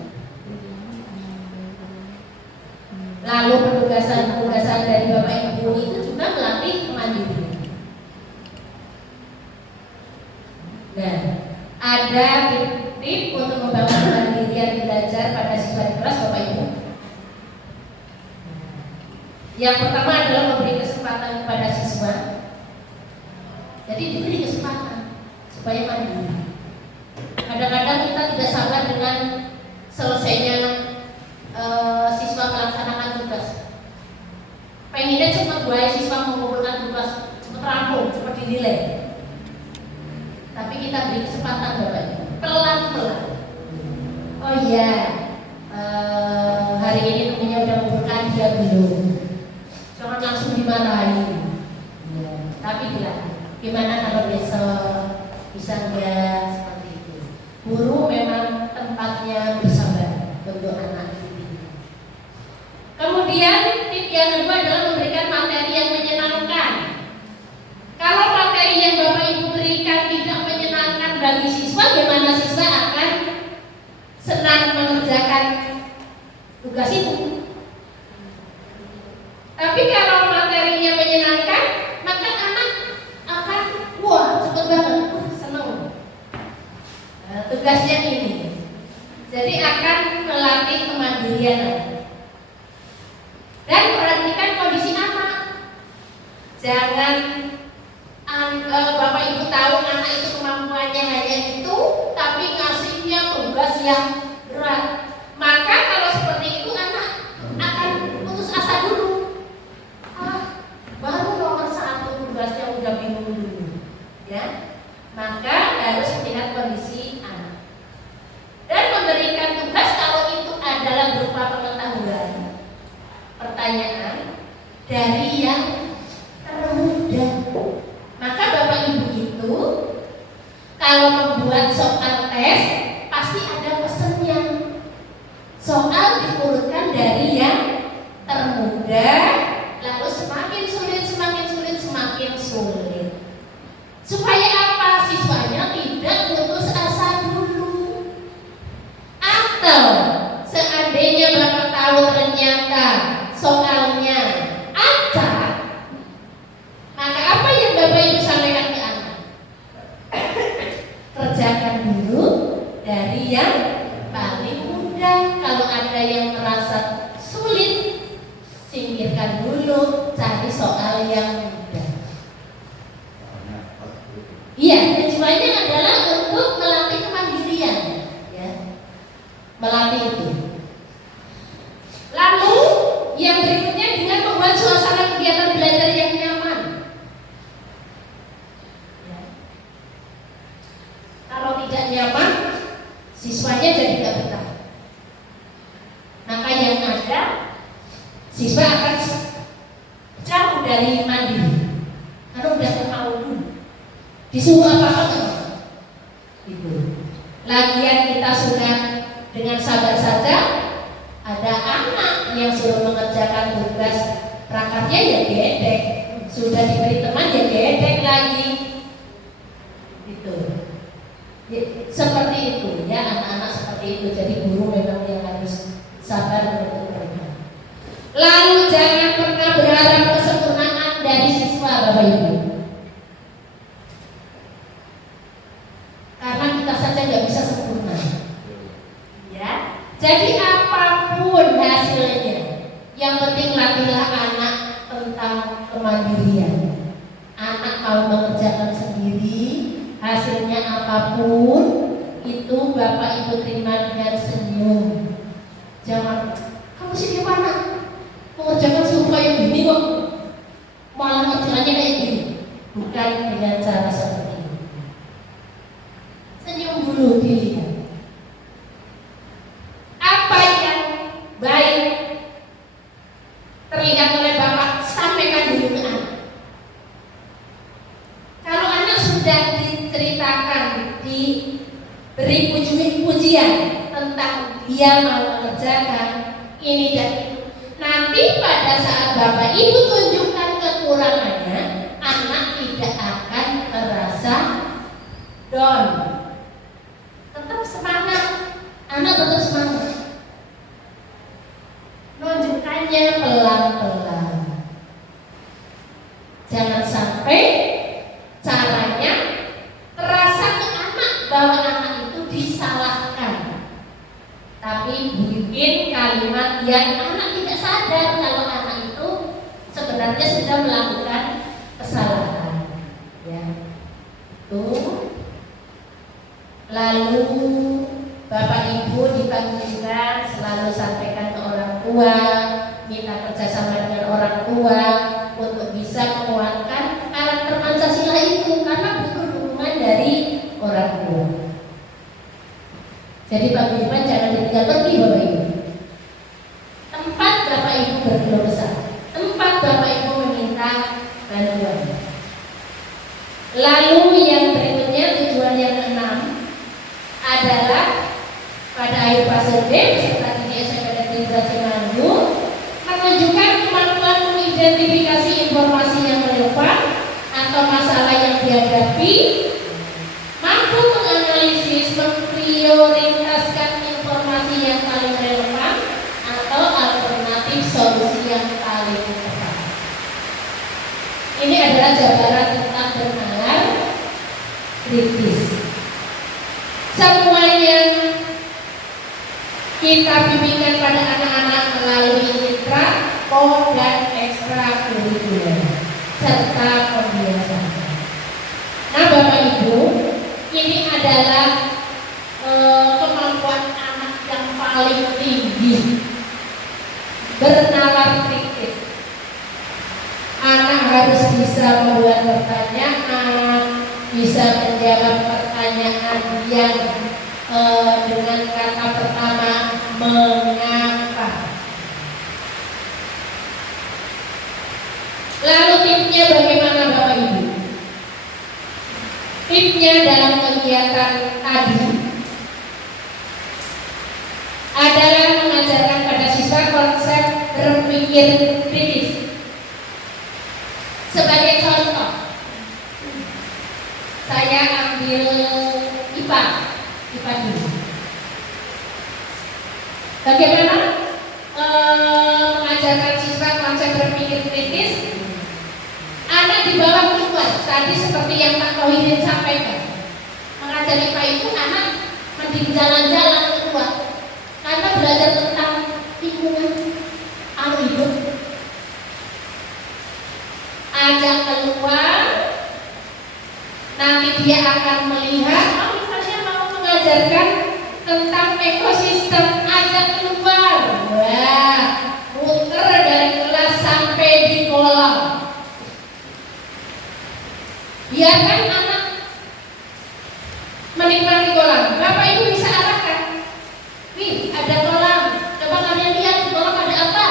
Lalu penugasan dari bapak ibu itu juga melatih kemandirian. Nah, ada tip untuk membangun kemandirian belajar pada siswa di kelas bapak ibu. Yang pertama adalah memberi kesempatan kepada siswa. Jadi diberi kesempatan supaya mandiri. Kadang-kadang kita tidak sabar dengan selesainya siswa melaksanakan tugas. Pengennya cepat buat siswa mengumpulkan tugas, cepat rampung, cepat dinilai. Tapi kita beri kesempatan bapak, pelan-pelan. Oh iya, hari ini temennya udah mengumpulkan, dia belum. Jangan langsung dimarahi. Ya, tapi bilang, gimana kalau besok bisa enggak seperti itu. Guru memang tempatnya bersabar untuk anak didik. Kemudian tip yang kedua adalah memberikan materi yang menyenangkan. Kalau materi yang bapak ibu berikan tidak menyenangkan bagi siswa, bagaimana siswa akan senang mengerjakan tugas itu? Tapi kalau materinya menyenangkan, maka anak akan wah cepet banget, senang. Tugasnya ini, jadi akan melatih kemandirian. Dan perhatikan kondisi anak. Jangan bapak ibu tahu anak itu kemampuannya hanya itu, tapi ngasihnya tugas yang berat. Maka kalau seperti itu anak akan putus asa dulu. Baru nomor 1 tugasnya udah bingung dulu, ya. Maka harus melihat kondisi anak dan memberikan tugas kalau itu adalah berupa pengetahuan, pertanyaan dari yang termudah. Maka bapak ibu itu kalau membuat soal tes pasti ada pesennya. Soal diurutkan dari yang termudah, lalu semakin sulit, semakin sulit. Supaya apa? Siswanya tidak putus asa dulu. Atau seandainya bapak tahu ternyata soalnya acak, maka apa yang bapak ibu sampaikan ke anak? Kerjakan dulu dari yang paling mudah. Kalau ada yang merasa sulit, singkirkan dulu, cari soal yang mudah. Iya, tujuannya adalah untuk melatih kemandirian, ya. Melatih itu. Lalu yang berikutnya dengan membuat suasana kegiatan belajar yang nyaman. Ya. Kalau tidak nyaman, siswanya jadi tidak betah. Maka yang ada, siswa akan jauh dari mandiri. Karena udah tahu dulu. Disuruh apa-apa itu. Lagian kita sudah dengan sabar saja. Ada anak yang suruh mengerjakan tugas prakarya ya gedek, sudah diberi teman ya gedek lagi. Gitu. Ya, seperti itu ya, anak-anak seperti itu. Jadi guru memang yang harus sabar untuk mereka. Lalu jangan pernah berharap kesempurnaan dari siswa bapak ibu. Karena kita saja nggak bisa sempurna. Ya. Jadi apapun hasilnya, yang penting latihlah anak tentang kemandirian. Anak mau mengerjakan sendiri, hasilnya apapun itu bapak ibu terima dengan senyum. Jangan, kamu sih gimana? Mengerjakan suruh kayak gini kok, malah ngerjaannya kayak gini. Bukan dengan cara seperti ini. Senyum dulu dilihat. Apa yang baik terlihat oleh bapak, sampaikan dia mau mengerjakan ini dan itu. Nanti pada saat Bapak Ibu tunjukkan kekurangannya, anak tidak akan merasa down. Tetap semangat, anak tetap semangat. Nunjukkannya pelan-pelan. Jangan sampai caranya terasa ke anak bahwa anak itu disalahkan, tapi bikin kalimat yang anak tidak sadar kalau anak itu sebenarnya sudah melakukan kesalahan. Ya, tuh. Lalu Bapak Ibu dipanggilkan selalu sampaikan ke orang tua, minta kerjasama dengan orang tua untuk bisa menguatkan karakter Pancasila itu, karena butuh dukungan dari orang tua. Jadi Pak Budiman jangan ditinggal pergi Bapak Ibu. Tempat Bapak Ibu berdoa besar, tempat Bapak Ibu meminta bantuan. Lalu yang berikutnya, tujuan yang keenam adalah pada akhir fase B beserta di SMP Negeri 2 Cimanggu menunjukkan kemampuan mengidentifikasi informasi yang relevan atau masalah yang dihadapi, mampu menganalisis, memprioritaskan informasi yang paling relevan atau alternatif solusi yang paling tepat. Ini adalah jabaran tentang bernalar kritis. Semuanya kita bimbingkan pada anak-anak melalui intra, dan ekstrakurikuler serta pembiasaan. Nah Bapak Ibu, ini adalah kemampuan anak yang paling tinggi, bernalar kritis. Anak harus bisa membuat pertanyaan, bisa menjawab pertanyaan yang dengan kata pertama mengapa. Lalu tipsnya bagaimana Bapak Ibu? Tipsnya dalam kegiatan tadi adalah mengajarkan pada siswa konsep berpikir kritis. Sebagai contoh, saya ambil IPA dulu. Bagaimana mengajarkan siswa konsep berpikir kritis? Anak dibawa keluar, tadi seperti yang Pak Tauhidin sampaikan. Mengajar IPA itu anak mending jalan-jalan keluar, karena belajar tentang lingkungan alam hidup. Ajak keluar, nanti dia akan melihat. Misalnya mau mengajarkan tentang ekosistem, ajak keluar. Wah, muter dari kelas sampai di kolam. Biarkan anak menikmati kolam. Bapak Ibu bisa arahkan. Nih, ada kolam. Coba kalian lihat di kolam ada apa.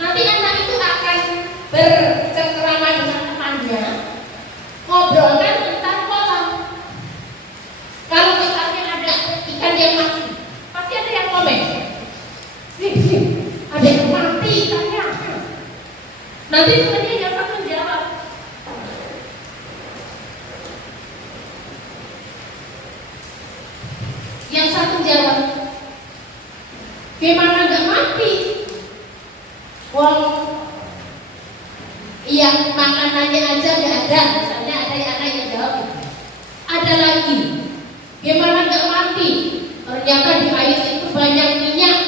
Nanti anak itu akan bercengkerama dengan temannya, ngobrolkan tentang kolam. Kalau misalnya ada ikan yang mati, pasti ada yang komen. Nih, ada yang mati ikannya. Nanti temannya dapat menjawab. Yang satu jawab, gimana gak mati? Wong, yang makanannya aja gak ada. Misalnya ada anak yang jawab gitu. Ada lagi, gimana gak mati? Ternyata di air itu banyak minyak.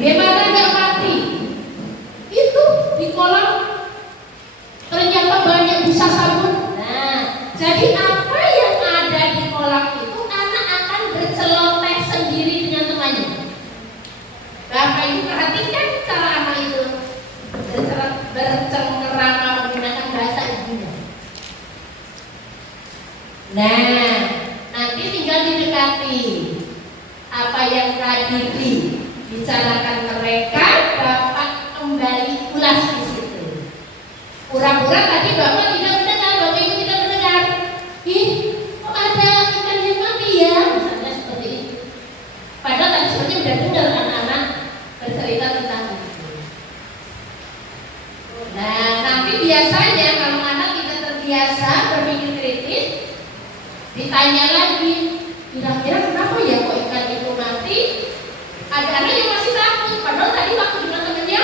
Gimana gak mati? Itu di kolam ternyata banyak busa sabun. Nah, jadi apa yang ada di kolam itu anak akan berceloteh sendiri dengan temannya. Bapak Ibu perhatikan cara anak itu bercengkerama menggunakan bahasa ibunya. Nah, nanti tinggal didekati apa yang tadi dibicarakan mereka, Bapak kembali ulas di situ. Pura-pura tadi Bapak tidak mendengar, Bapak Ibu tidak mendengar. Ih, kok ada ikan yang mati ya? biasanya kalau anak tidak terbiasa berpikir kritis, ditanya lagi, kira-kira kenapa ya kok ikan itu mati? Ada anak yang masih takut, padahal tadi waktu bilang temennya,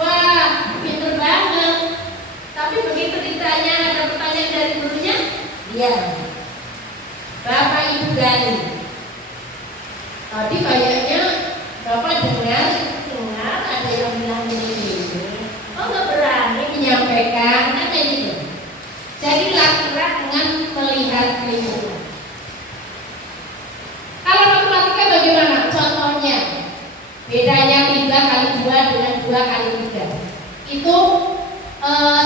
wah pinter banget. Tapi begitu ditanya, ada pertanyaan dari gurunya, dia Bapak Ibu Gali, tadi kayaknya Bapak dengar ada yang bilang ini, oh nggak berani menyampaikan, kan kayak gitu. Jadi lakukan dengan melihat lingkungan. Kalau matematika bagaimana? Contohnya, bedanya 3 kali 2 dengan 2 kali 3. Itu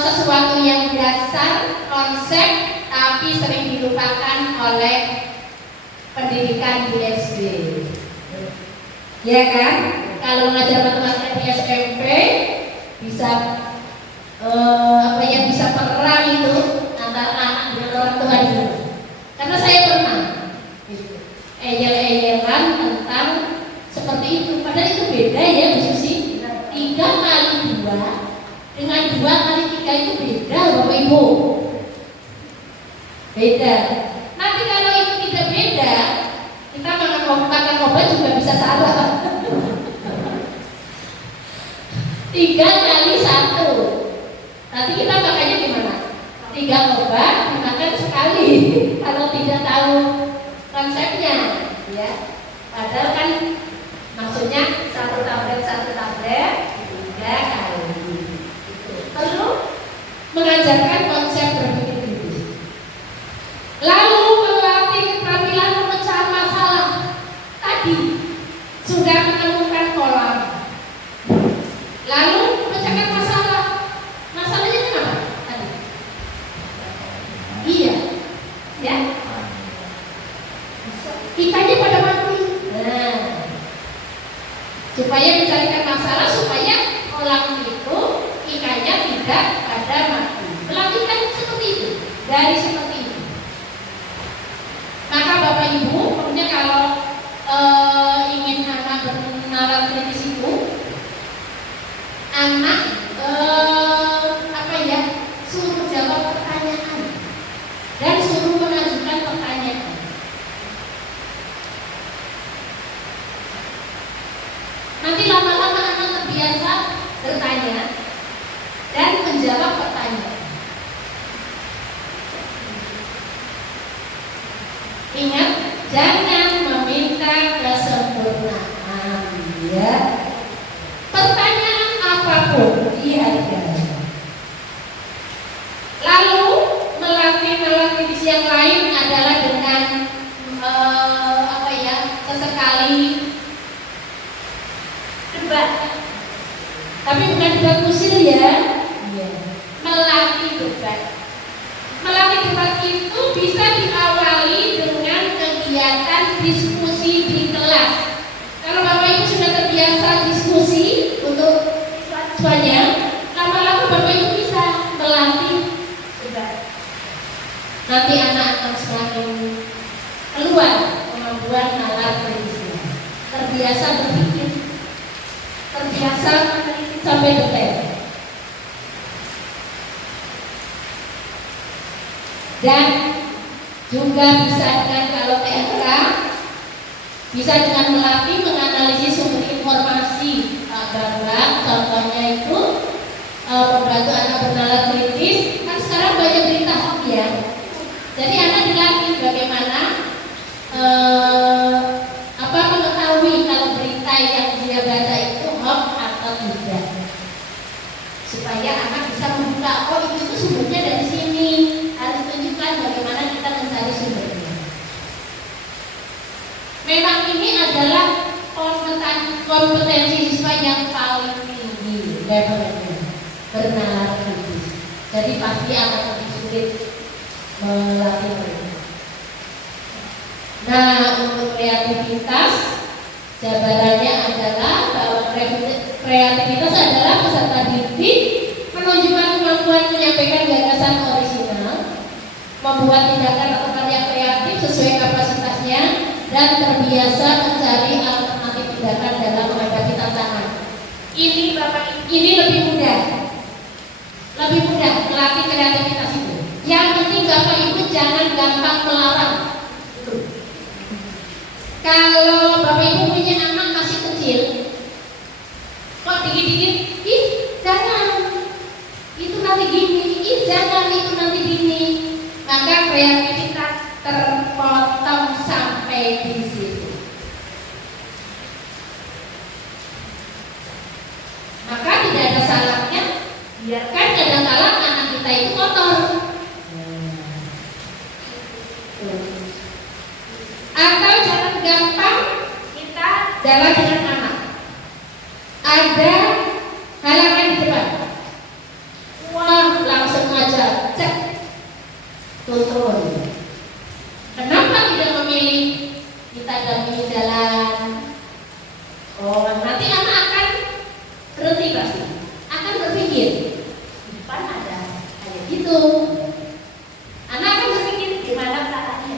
sesuatu yang dasar, konsep, tapi sering dilupakan oleh pendidikan di SD. Ya kan? Kalau mengajar matematika di SMP bisa bisa perang itu antara anak dengan orang tua dulu. Karena saya pernah eyel-eyelan tentang seperti itu. Padahal itu beda ya Bu Susi. 3 kali 2 dengan 2 kali 3 itu beda Bapak Ibu. Beda. Nanti kalau itu tidak beda, kita makan obat juga bisa salah. 3 kali 1. Nanti kita makannya gimana? 3 obat dimakan sekali. Kalau tidak tahu konsepnya, ya. Padahal kan maksudnya 1 tablet 3 kali. Perlu mengajarkan konsep berpikir kritis. Lalu melatih keterampilan memecah masalah. Tadi sudah menemukan pola. Lalu memecahkan masalah. Masalahnya kenapa? Tadi. Iya. Ya. Ikannya pada mati. Nah, supaya mencarikan masalah supaya kolam itu ikannya tidak pada mati. Melatihkan seperti itu, dari seperti itu. Maka Bapak Ibu, pokoknya kalau ingin anak bernalar kritis itu, anak suruh jawab pertanyaan dan suruh mengajukan pertanyaan. Nanti lama-lama anak terbiasa bertanya dan menjawab pertanyaan. Ingat, jangan meminta kesempurnaan, ya. Pertanyaan apapun diajarkan. Lalu melatih kritis yang lain adalah dengan sesekali debat. Tapi bukan debat kusir ya. Melatih debat. Melatih debat itu bisa diawali dengan kegiatan diskusi di kelas. Kalau Bapak Ibu sudah terbiasa diskusi untuk siswanya, lama-lama Bapak Ibu bisa melatih debat. Nanti anak akan semakin keluar kemampuan nalar kritisnya. Terbiasa berpikir, terbiasa sampai detail. Dan juga bisa dengan kalau TMK bisa dengan melatih menganalisis sumber informasi. Bahwa contohnya itu membantu anak bernalar kritis. Kan sekarang banyak berita hoax ya. Jadi anak dilatih bagaimana mengetahui kalau berita yang dia baca itu hoax atau tidak, supaya anak bisa membuka, oh itu sumbernya dari sini. Harus tunjukkan bagaimana kita mencari sumbernya. Memang ini adalah kompetensi siswa yang paling tinggi levelnya, bernalar kritis. Jadi pasti akan lebih sulit melatih mereka. Nah, untuk kreativitas, jabarannya adalah bahwa kreativitas adalah peserta didik menunjukkan kemampuan menyampaikan gagasan orisinal, membuat tindakan atau karya kreatif sesuai kapasitasnya, dan terbiasa mencari alternatif tindakan dalam menghadapi tantangan. Ini Bapak, ini lebih mudah. lebih mudah melatih kreativitas itu. Yang penting Bapak Ibu jangan gampang melarang. Kalau Bapak Ibu punya anak masih kecil, kok dikit-dikit, ih jangan, itu nanti gini, ih jangan, itu nanti gini, maka kreativitas terpotong sampai di situ. Maka tidak ada salahnya, biarkan kadang-kala anak kita itu kotor. Atau jangan gampang kita jalan dengan anak. Ada halangan di depan, wah langsung aja cek tutur. Kenapa tidak memilih kita dampingi jalan? Oh, nanti anak akan berhenti pasti, akan berpikir di depan ada kayak gitu. Anak akan berpikir gimana caranya.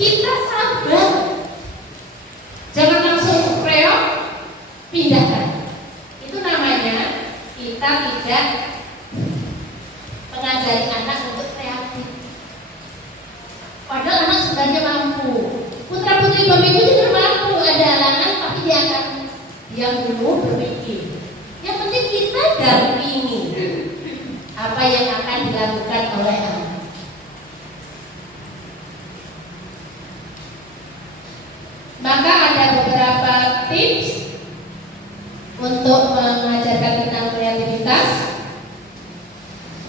Kita sabar, jangan langsung reok, pindahkan. Itu namanya kita tidak mengajari anak untuk kreatif. Padahal anak sebenarnya mampu. Putra putri Bapak Ibu juga mampu, ada halangan tapi dia akan diam dulu berpikir. Yang penting kita dampingi apa yang akan dilakukan oleh anak. Maka ada beberapa tips untuk mengajarkan tentang kreativitas.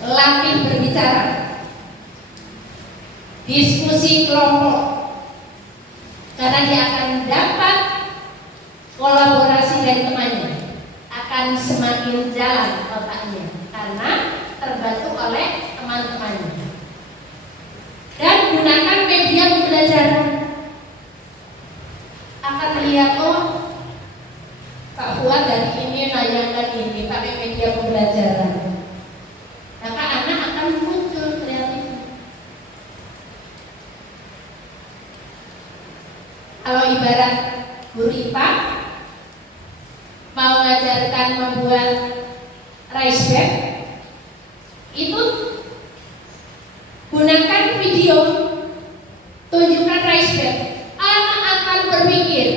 Latih berbicara, diskusi kelompok, karena dia akan dapat kolaborasi dari temannya, akan semakin jalan otaknya karena terbantu oleh teman-temannya. Dan gunakan media pembelajaran. Akan lihat, oh Pak Fuad dari ini nayangkan ini pakai media pembelajaran, maka anak akan muncul kreatif. Kalau ibarat guru IPA mau mengajarkan membuat rice bag, itu gunakan video, tunjukkan rice bag. Anak akan berpikir,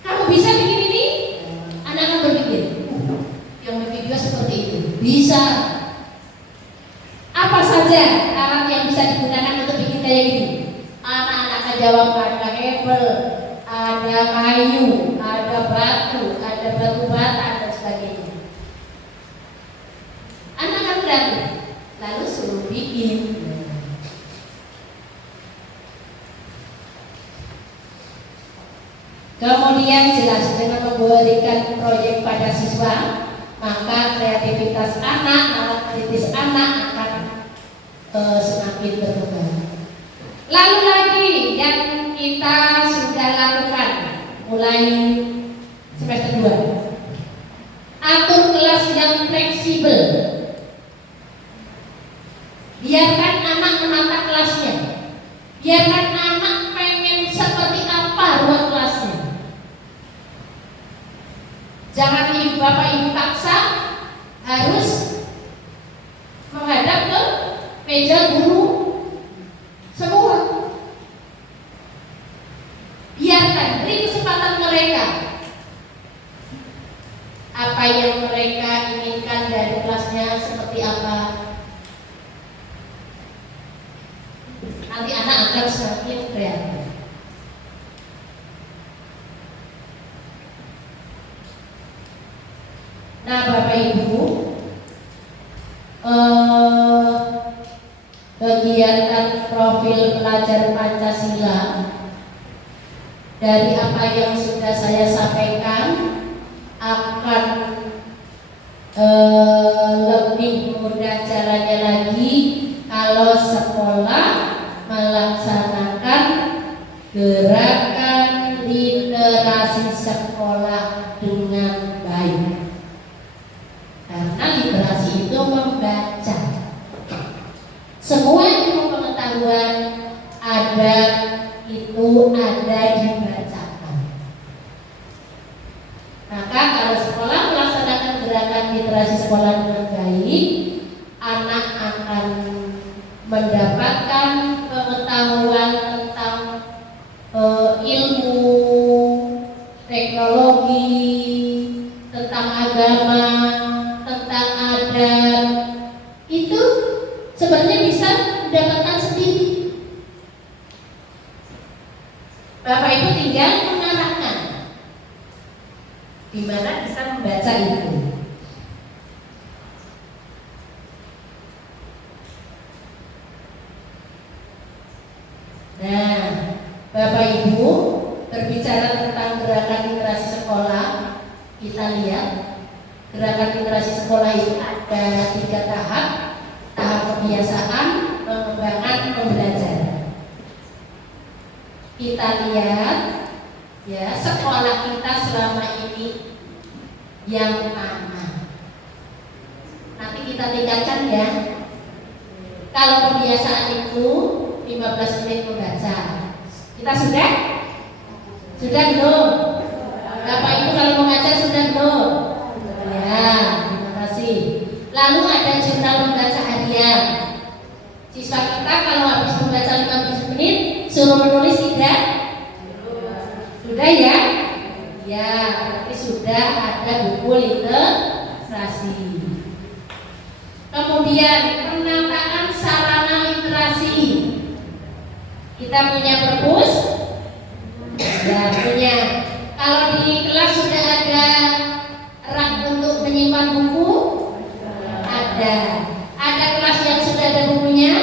kamu bisa bikin ini? Anak akan berpikir, yang bervideo seperti itu bisa. Apa saja alat yang bisa digunakan untuk bikin kayak gini? Anak-anak akan jawab, ada hebel, ada kayu, ada batu bata, dan sebagainya. Anak akan kreatif, lalu suruh bikin. Kemudian jelas dengan memberikan proyek pada siswa, maka kreativitas anak, alat kritis anak akan semakin berkembang. Lalu lagi yang kita sudah lakukan mulai semester 2, atur kelas yang fleksibel. Biarkan anak menata kelasnya, biarkan anak pengen seperti apa ruang kelasnya. Jangan Bapak Ibu paksa harus menghadap ke meja guru semua. Biarkan, beri kesempatan mereka. Apa yang mereka inginkan dari kelasnya seperti apa. Nanti anak akan semakin kreatif. Nah Bapak Ibu, kegiatan profil pelajar Pancasila dari apa yang sudah saya sampaikan akan lebih mudah jalannya lagi kalau sekolah melaksanakan gerakan literasi sekolah dengan baik. Karena literasi itu membaca. Semua ilmu pengetahuan ada dibacakan. Maka kalau sekolah melaksanakan gerakan literasi literasi sekolah dengan baik, anak akan mendapatkan pengetahuan tentang ilmu, teknologi, tentang agama, tentang adat. Itu sebenarnya bisa mendapatkan sendiri. Bapak Ibu tinggal mengarahkan di mana bisa membaca itu. Nah, Bapak Ibu berbicara tentang gerakan literasi sekolah, kita lihat gerakan literasi sekolah itu ada 3 tahap. Tahap kebiasaan, pengembangan, pembelajaran. Kita lihat ya sekolah kita selama ini yang mana. Nanti kita tingkatkan ya. Kalau kebiasaan itu 15 menit membaca, kita sudah belum? Bapak Ibu kalau membaca sudah belum? Ya, terima kasih. Lalu ada jurnal membaca harian. Siswa kita kalau habis membaca 15 menit suruh menulis tidak? Sudah ya? Ya, berarti sudah ada buku literasi. Kemudian penataan sarana literasi. Kita punya perpus? Ya, punya. Kalau di kelas sudah ada rak untuk menyimpan buku? Ada. Ada kelas yang sudah ada bukunya?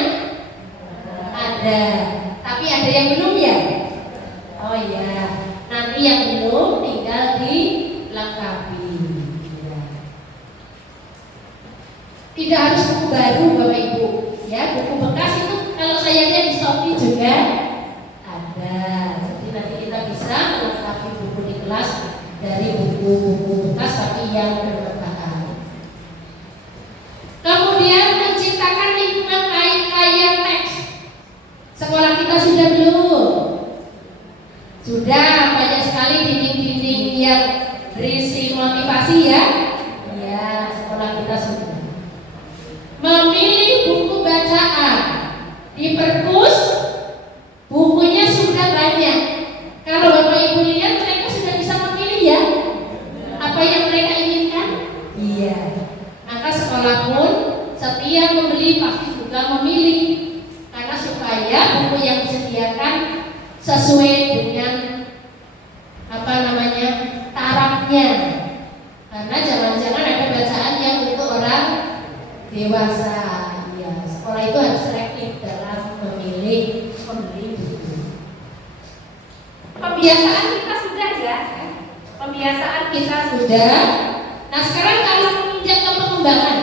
Ada. Tapi ada yang belum ya? Oh ya. Nanti yang belum tinggal dilengkapi. Ya. Tidak harus buku baru Bapak Ibu. Ya, buku bekas itu kalau saya lihat di Shopee juga ada. Jadi nanti kita bisa melengkapi buku di kelas dari buku-buku bekas tapi yang bermanfaat. Kemudian menciptakan lingkungan kaya teks. Sekolah kita sudah belum? Sudah, banyak sekali dinding-dinding yang berisi motivasi ya. Ya, sekolah kita sudah. Memilih buku bacaan. Di perpus bukunya sudah banyak. Kalau Bapak Ibu lihat mereka sudah bisa memilih ya apa yang mereka inginkan. Iya. Maka sekolah pun setiap membeli pasti juga memilih, karena supaya buku yang disediakan sesuai dengan tarafnya. Karena jangan-jangan ada bacaan yang untuk orang dewasa. Ya, sekolah itu harus selektif dalam memilih pembeli buku. Pembiasaan kita sudah ya. Pembiasaan kita sudah. Nah, sekarang kalau menginjak ke pengembangan,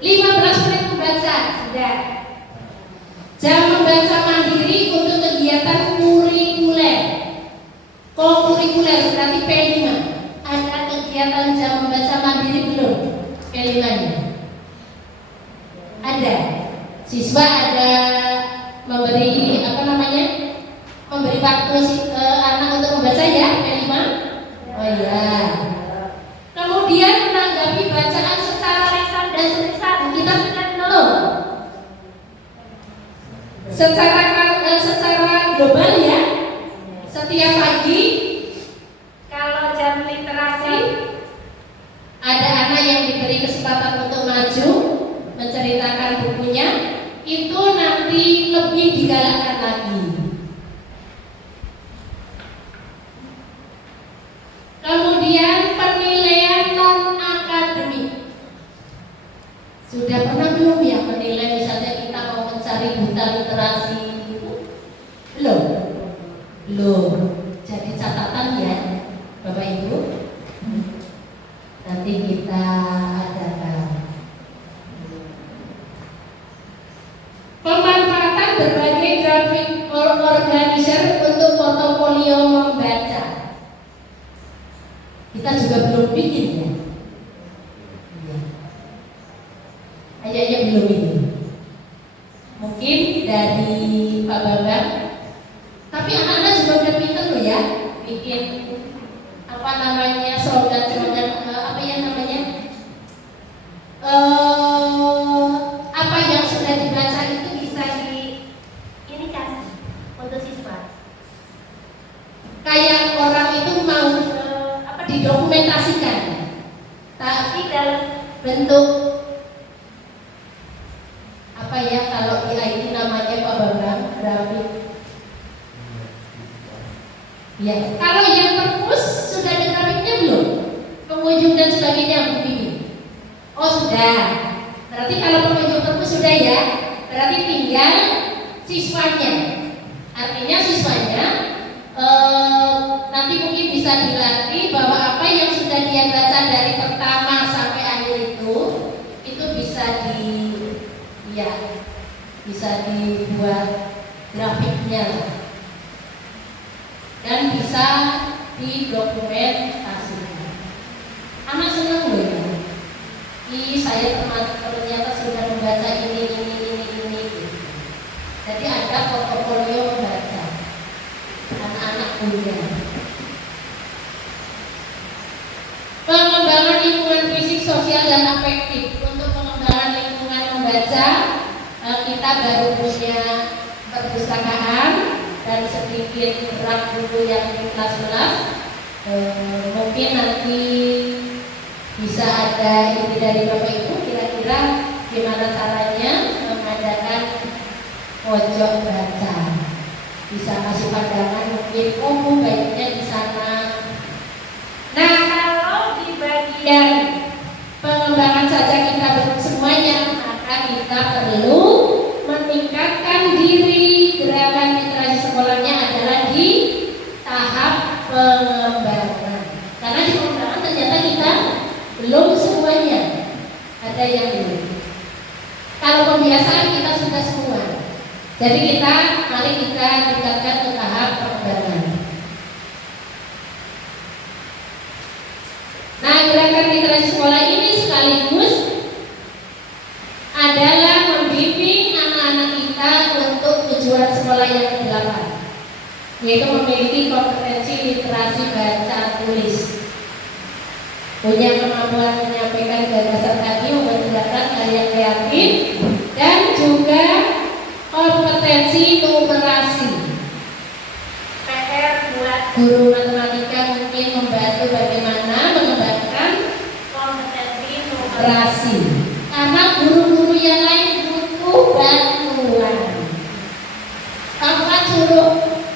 15 menit membaca sudah. Jam membaca mandiri untuk kegiatan kurikuler. Kurikuler berarti P5. Ada kegiatan jam membaca mandiri belum? P5-nya ada. Siswa ada memberi memberi waktu anak untuk membaca ya P5. Oh iya. Kemudian menanggapi bacaan secara lisan dan tulisan, kita sudah belum? Secara global ya. Setiap pagi kalau jam literasi ada anak yang diberi kesempatan untuk maju menceritakan bukunya, itu nanti lebih digalakkan lagi. Kemudian penilaian non akademik. Sudah pernah belum ya menilai, misalnya kita mau mencari buta literasi? Belum. Jadi catatan ya Bapak Ibu. Nanti kita adakan pemanfaatan berbagai grafik organizer untuk portofolio membaca. Kita juga belum bikin ya. Kayaknya belum ini. Mungkin dari Pak Bambang. Tapi anak-anak juga udah pintar loh ya bikin apa namanya slogan-slogan apa ya namanya apa yang sudah dibaca itu bisa ini kan untuk siswa. Kayak orang itu mau apa didokumentasikan, tapi dalam bentuk apa ya kalau di IT namanya Pak Bambang grafik. Ya, kalau yang perpus sudah ada grafiknya belum? Pengunjung dan sebagainya Bu Bibi. Oh sudah. Berarti kalau pengunjung perpus sudah ya. Berarti tinggal siswanya. Artinya siswanya nanti mungkin bisa dilatih bahwa apa yang sudah dia baca dari pertama sampai akhir itu bisa bisa dibuat grafiknya dan bisa didokumentasikan. Anak senang loh ya. Saya ternyata sudah membaca ini. Jadi ada portofolio membaca anak-anak kuliah. Pengembangan lingkungan fisik, sosial, dan afektif. Untuk pengembangan lingkungan membaca, kita baru punya perpustakaan dan sedikit rak buku yang di kelas-kelas. Mungkin nanti bisa ada ide dari Bapak Ibu kira-kira gimana caranya mengadakan pojok baca. Bisa kasih pandangan mungkin baiknya di sana. Nah, kalau di bagian pengembangan saja kita semuanya, maka kita perlu meningkatkan diri. Gerakan literasi sekolahnya adalah di tahap pengembangan. Karena di pengembangan ternyata kita belum semuanya, ada yang belum. Kalau pembiasaan kita sudah semua. Jadi mari kita tingkatkan ke tahap pengembangan. Nah, gerakan literasi sekolah ini sekaligus adalah membimbing anak-anak kita untuk tujuan sekolah yang ke-8, yaitu memiliki kompetensi literasi baca tulis, punya kemampuan menyampaikan gagasan tadi, menggunakan karya kreatif, dan juga kompetensi numerasi. PR buat guru matematika mungkin membantu bagaimana mengembangkan kompetensi numerasi, karena guru-guru yang lain butuh bantuan. Kamu kan suruh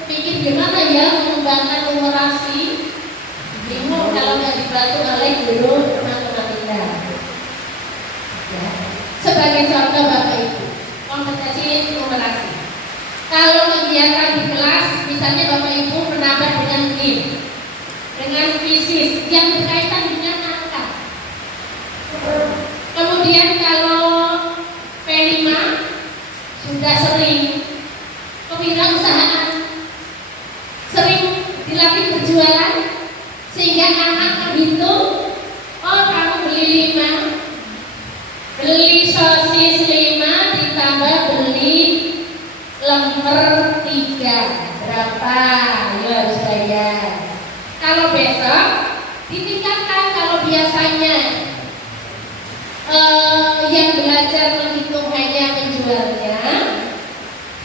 pikir gimana ya mengembangkan numerasi, bingung kalau nggak dibantu oleh guru matematika. Ya. Sebagai contoh Bapak Ibu, kompetensi numerasi. Kalau kegiatan di kelas, misalnya Bapak Ibu menambah dengan game, dengan fisis yang berkaitan dengan angka. Kemudian kalau P5 sudah sering kewirausahaan, sering dilatih berjualan, sehingga anak menghitung, oh kamu beli 5, beli sosis 5 ditambah beli lemper 3 berapa? Ya harus bayar. Kalau besok ditingkatkan, kalau biasanya yang belajar menghitung hanya menjualnya,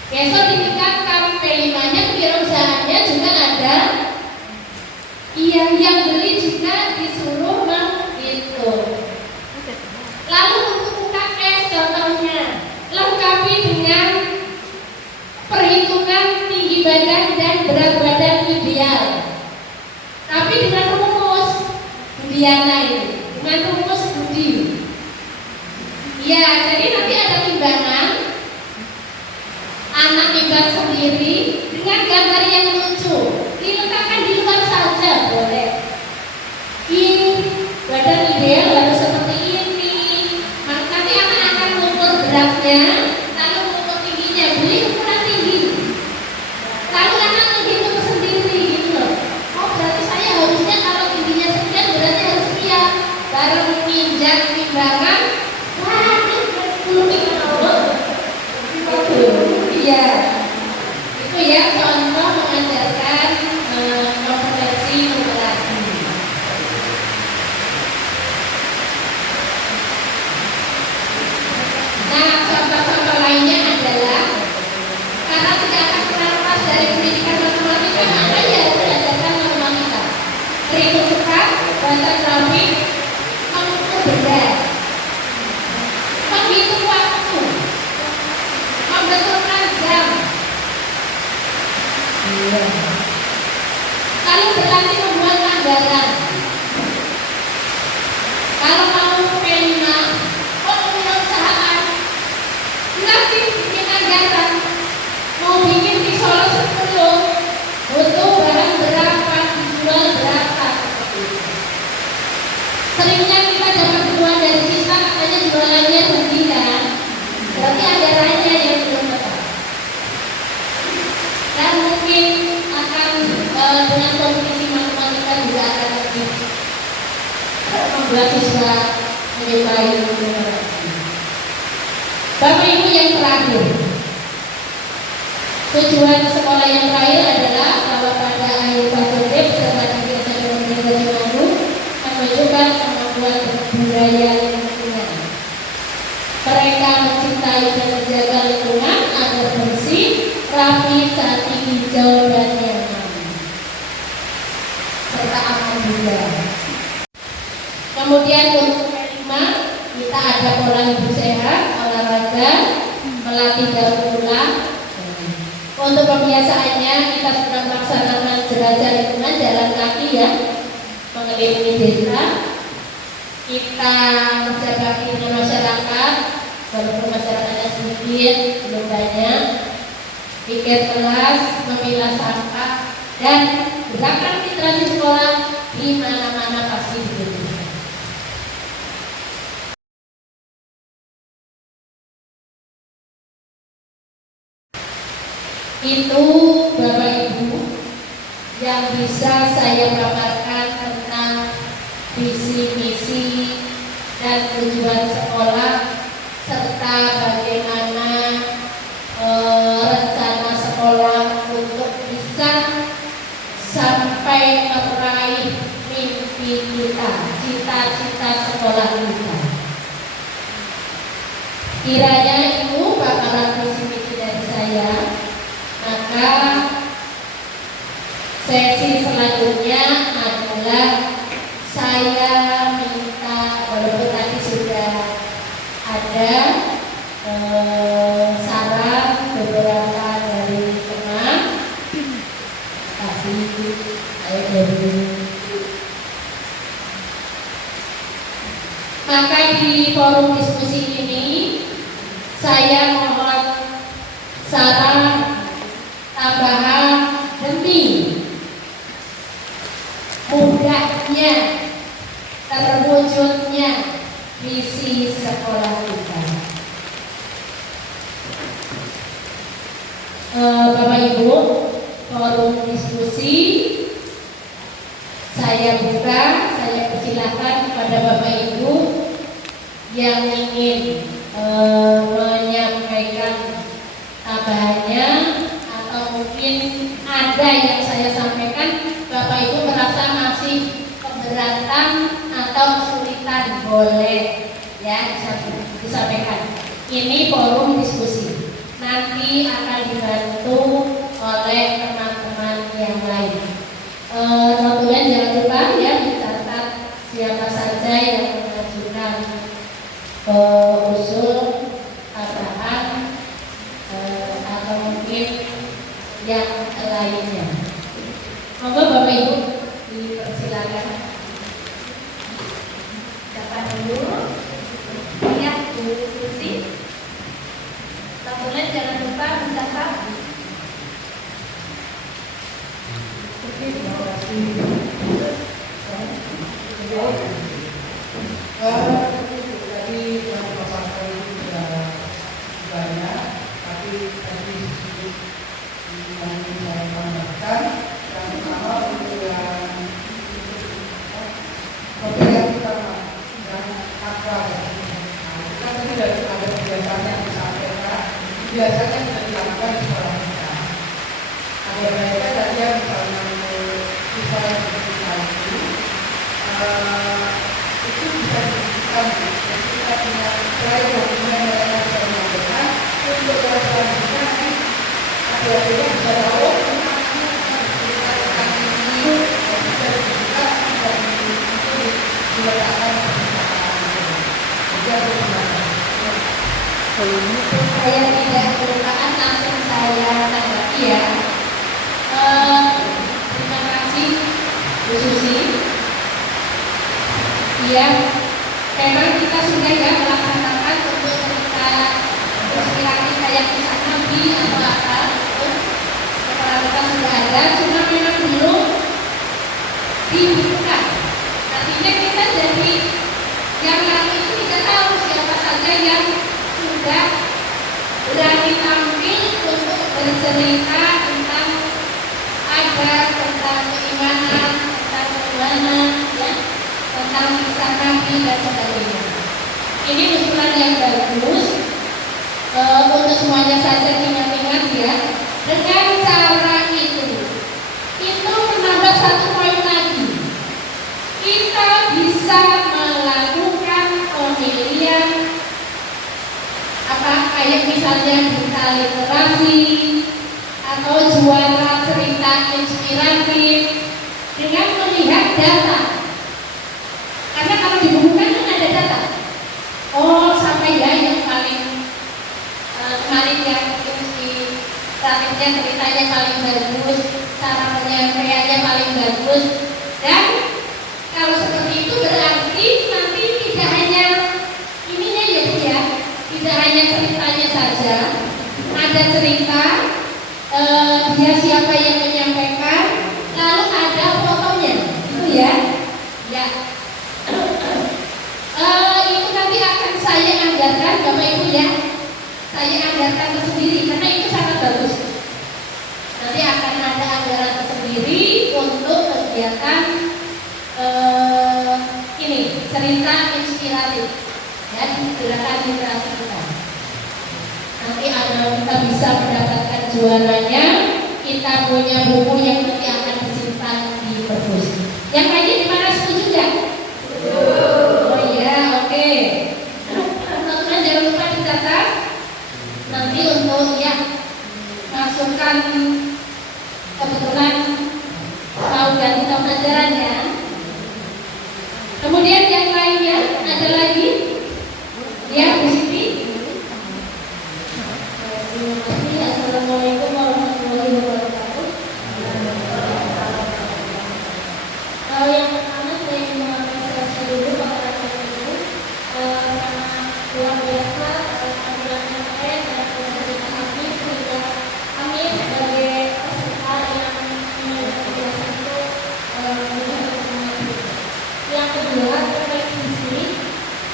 besok ditingkatkan P5-nya, kewirausahaannya juga ada. Iya, yang beli juga disuruh menghitung. Lalu untuk UKS contohnya, lengkapi dengan perhitungan tinggi badan dan berat badan ideal. Tapi dengan rumus Budiana ini, dengan rumus Budi. Ya, jadi nanti ada timbangan, anak timbang sendiri dengan gambar yang lucu, diletakkan di luar saja boleh. Ini badan ideal harus seperti ini. Nanti anak akan mengukur beratnya, lalu mengukur tingginya, beli ukuran tinggi. Lalu anak menghitung sendiri gitu loh. Oh berarti saya harusnya kalau tingginya sekian berarti harus sekian. anggaran. Kalau kamu pena, kalau punya usahaan, nanti bikin anggaran. Mau bikin di Solo 10, butuh bahan berapa, dijual berapa. Seringnya kita dapat uang dari sisa, katanya jualannya rugi kan? Berarti anggarannya yang belum tepat. Dan mungkin akan dengan kompetisi matematika juga akan lebih membuat siswa menyukai matematika. Bapak Ibu yang terakhir, tujuan sekolah yang terakhir adalah bahwa pada akhir fase D beserta dari SMP Negeri Cimanggu menunjukkan kemampuan budaya lingkungan. Mereka mencintai dan menjaga lingkungan agar bersih, rapi, cantik, hijau, dan nyaman, serta aman juga. Kemudian untuk kelima, kita ada pola hidup sehat, olahraga, melatih daur ulang. Untuk pembiasaannya kita sudah melaksanakan jelajah lingkungan jalan kaki ya, mengelilingi desa. Kita menjaga dengan masyarakat, walaupun masyarakatnya sedikit, belum banyak. Pikir kelas, memilah sampah, dan gerakan literasi sekolah di mana-mana pasti dibutuhkan. Itu Bapak Ibu yang bisa saya paparkan tentang visi misi dan tujuan sekolah serta bagaimana rencana sekolah untuk bisa sampai meraih mimpi kita, cita-cita sekolah kita. Kiranya Ibu paparan visi misi dari saya. Maka sesi selanjutnya adalah saya minta, walaupun tadi sudah ada saran beberapa dari teman, kasih saya dari. Maka di forum diskusi ini saya mohon saran tambahan demi mudahnya terwujudnya visi sekolah kita. Bapak Ibu, forum diskusi saya buka, saya persilahkan kepada Bapak Ibu yang ingin menyampaikan tambahannya, atau mungkin ada yang saya sampaikan Bapak Ibu merasa masih keberatan atau kesulitan, boleh ya disampaikan. Ini forum diskusi, nanti akan dibantu oleh teman-teman yang lain. Notulen jangan lupa ya dicatat siapa saja yang mengajukan usul tambahan atau mungkin yang lainnya. Monggo Bapak Ibu dipersilakan. Siapa dulu? Iya, Bu Susi. Notulen jangan lupa mencatat. Tadi yang paparan itu sudah banyak, tapi tadi yang ingin saya tambahkan, yang pertama untuk yang utama dan akal. Kita tadi dari ada kebiasaan yang disampaikan, biasanya sudah dilakukan di sekolah kita. Ada baiknya tadi yang misalnya bisa itu bisa diberikan kita punya selain dokumen yang bisa menyampaikan untuk kelas selanjutnya nanti adik-adiknya bisa tahu ini bisa dibuka dan diletakkan Saya tidak kelupaan, langsung saya tanggapi ya. Terima kasih Bu Susi. Ya, memang kita sudah ya melaksanakan untuk cerita inspirasi kayak kisah Nabi atau apa, kepala kita sudah ada, cuma memang belum dibuka. Artinya kita jadi yang lain itu tidak tahu siapa saja yang sudah berani tampil untuk bercerita tentang adat, tentang keimanan, tentang Tuhanan, ya, tentang kisah Nabi dan sebagainya. Ini usulan yang bagus untuk semuanya saja ingat-ingat ya. Dengan cara itu menambah satu poin lagi. Kita bisa melakukan pemilihan kayak misalnya duta literasi atau juara cerita inspiratif dengan melihat data. Karena kalau di buku kan ada data. Oh, sampai ya yang paling kemarin yang inspiratifnya ceritanya paling bagus, cara penyampaiannya paling bagus. Dan kalau seperti itu berarti nanti tidak hanya ininya ya Bu ya, tidak hanya ceritanya saja, ada cerita dia siapa yang menyampaikan, lalu ada fotonya, itu ya. Ya. Itu nanti akan saya anggarkan Bapak Ibu ya. Saya anggarkan tersendiri karena itu sangat bagus. Nanti akan ada anggaran tersendiri untuk kegiatan ini cerita inspiratif ya, gerakan literasi kita. Nanti kita bisa mendapatkan juaranya. Kita punya buku yang nanti akan disimpan di perpus. Yang lainnya di mana, setuju nggak? Oh iya, oke. Teman-teman jangan lupa dicatat. Nanti untuk ya masukkan, kebetulan mau ganti tahun ajaran ya. Kemudian yang lainnya ada lagi ya Bu Siti. Terima kasih. Assalamualaikum warahmatullahi wabarakatuh. Yang pertama saya ingin mengapresiasi dulu kepada Ibu karena luar biasa penampilan saya dan penampilan kami sehingga kami sebagai peserta yang biasa itu bisa bersemangat. Yang kedua terkait visi,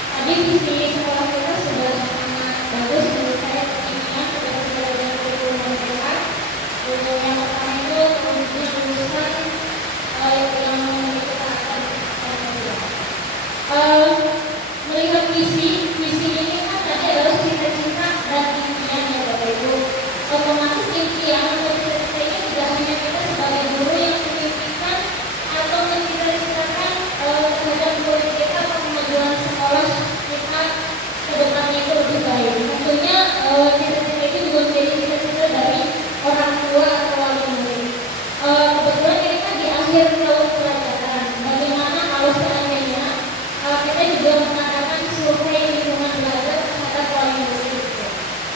tadi visi sekolah kita sudah sangat bagus menurut saya, keinginan kepada seluruh kurikulum mereka. Yang pertama itu kemudian lulusan yang kita akan melihat visi ini kan tadi adalah cita-cita dan impian ya Bapak Ibu. Otomatis impian atau cita-cita ini tidak hanya kita sebagai guru yang memimpikan atau mencita-citakan terhadap murid kita atau kemajuan sekolah kita ke depannya itu lebih baik. Tentunya cita-cita ini juga menjadi cita-cita dari orang tua atau wali murid. Kebetulan kita di akhir tahun pelajaran, bagaimana kalau seandainya kita juga mengadakan survei lingkungan belajar terhadap wali murid.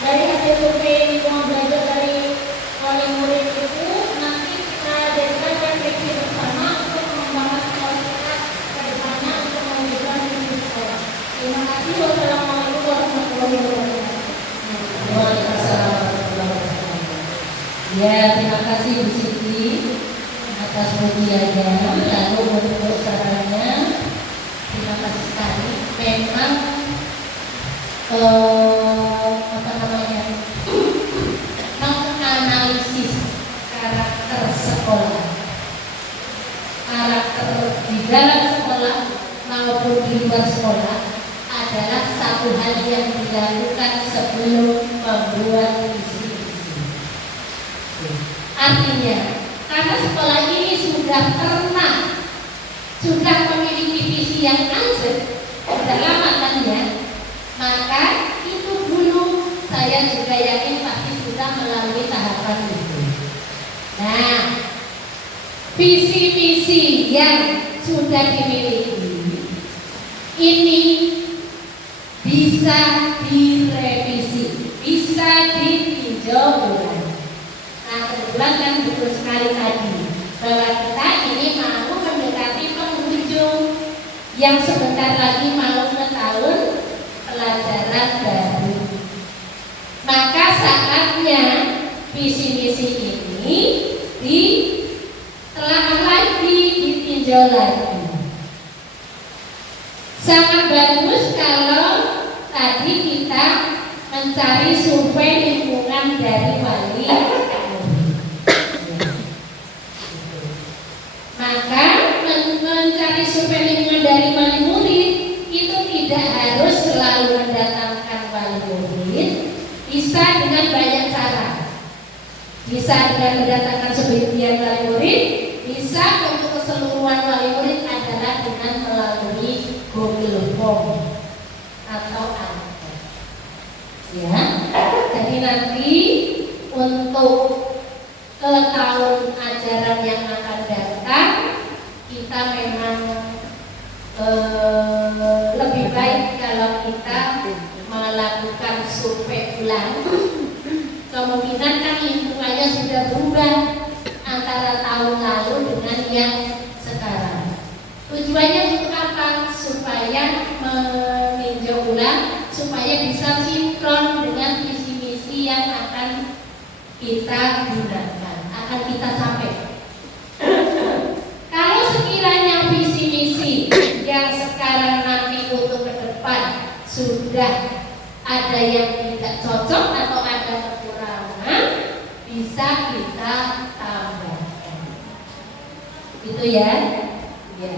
Dari hasil survei lingkungan belajar dari wali murid itu nanti kita jadikan refleksi bersama untuk mengembangkan sekolah kita ke depannya untuk mewujudkan visi sekolah. Terima kasih. Wassalamualaikum warahmatullahi wabarakatuh. Waalaikumsalam warahmatullahi wabarakatuh. Ya, terima kasih Bu Siti atas pujiannya. Lalu untuk sarannya, terima kasih sekali. Memang menganalisis karakter sekolah, karakter di dalam sekolah maupun di luar sekolah adalah satu hal yang dilakukan sebelum membuat visi-visi. Artinya, karena sekolah ini sudah memiliki visi yang anjir, sudah lama kan ya, maka itu dulu saya juga yakin pasti sudah melalui tahapan itu. Nah, visi-visi yang sudah dimiliki ini bisa direvisi, bisa ditinjau ulang. Nah, kebetulan kan betul sekali tadi bahwa kita ini mau mendekati penghujung yang sebentar video lagi. Sangat bagus kalau tadi kita mencari survei lingkungan dari wali murid. Maka mencari survei lingkungan dari wali murid itu tidak harus selalu mendatangkan wali murid, bisa dengan banyak cara. Bisa dengan mendatangkan sebagian wali murid, bisa untuk keseluruhan wali murid adalah dengan melalui Google Form atau angket. Ya, jadi nanti untuk ke tahun ajaran yang akan datang kita memang lebih baik kalau kita melakukan survei ulang. Kemungkinan kan lingkungannya sudah berubah antara tahun lalu dengan yang sekarang. Tujuannya untuk apa? Supaya meninjau ulang, supaya bisa sinkron dengan visi misi yang akan kita gunakan, akan kita capai. Kalau sekiranya visi misi yang sekarang nanti untuk ke depan sudah ada yang tidak cocok atau ada kekurangan, bisa kita tambahkan. Gitu ya. Ya.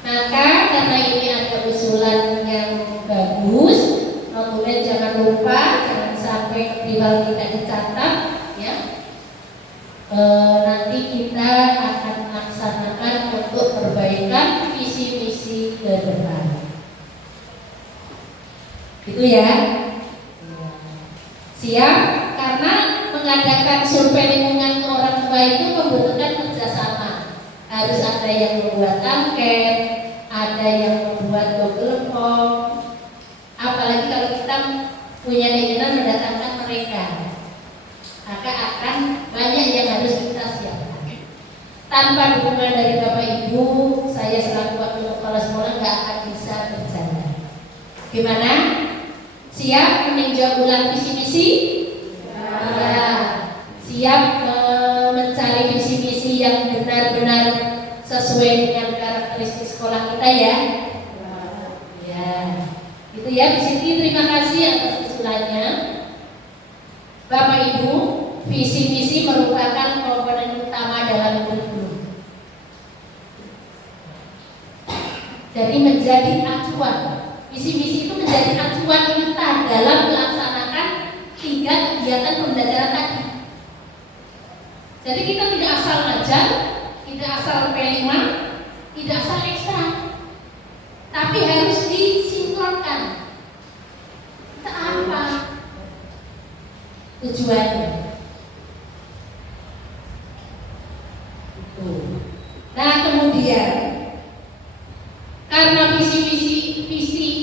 Maka karena ini ada usulan yang bagus, kemudian jangan lupa jangan sampai rival kita dicatat, ya. Nanti kita akan laksanakan untuk perbaikan visi misi ke depan. Gitu ya. Siap? Karena mengadakan survei lingkungan ke orang tua itu membutuhkan kerjasama. Harus ada yang membuat angket, ada yang membuat Google Form. Apalagi kalau kita punya keinginan mendatangkan mereka, maka akan banyak yang harus kita siapkan. Tanpa dukungan dari Bapak Ibu, saya selaku wakil kepala sekolah nggak akan bisa berjalan. Gimana? Siap meninjau ulang visi misi? Ya. Siap mencari visi misi yang benar-benar sesuai dengan karakteristik sekolah kita ya? Ya. Gitu ya, di sini terima kasih atas usulannya. Bapak Ibu, visi misi merupakan komponen utama dalam kurikulum. Jadi menjadi acuan. Visi misi itu menjadi acuan kita dalam melaksanakan 3 kegiatan pembelajaran tadi. Jadi kita tidak asal ngajar, tidak asal P5, tidak asal ekstra, tapi harus disinkronkan. Kita apa tujuannya? Nah kemudian karena visi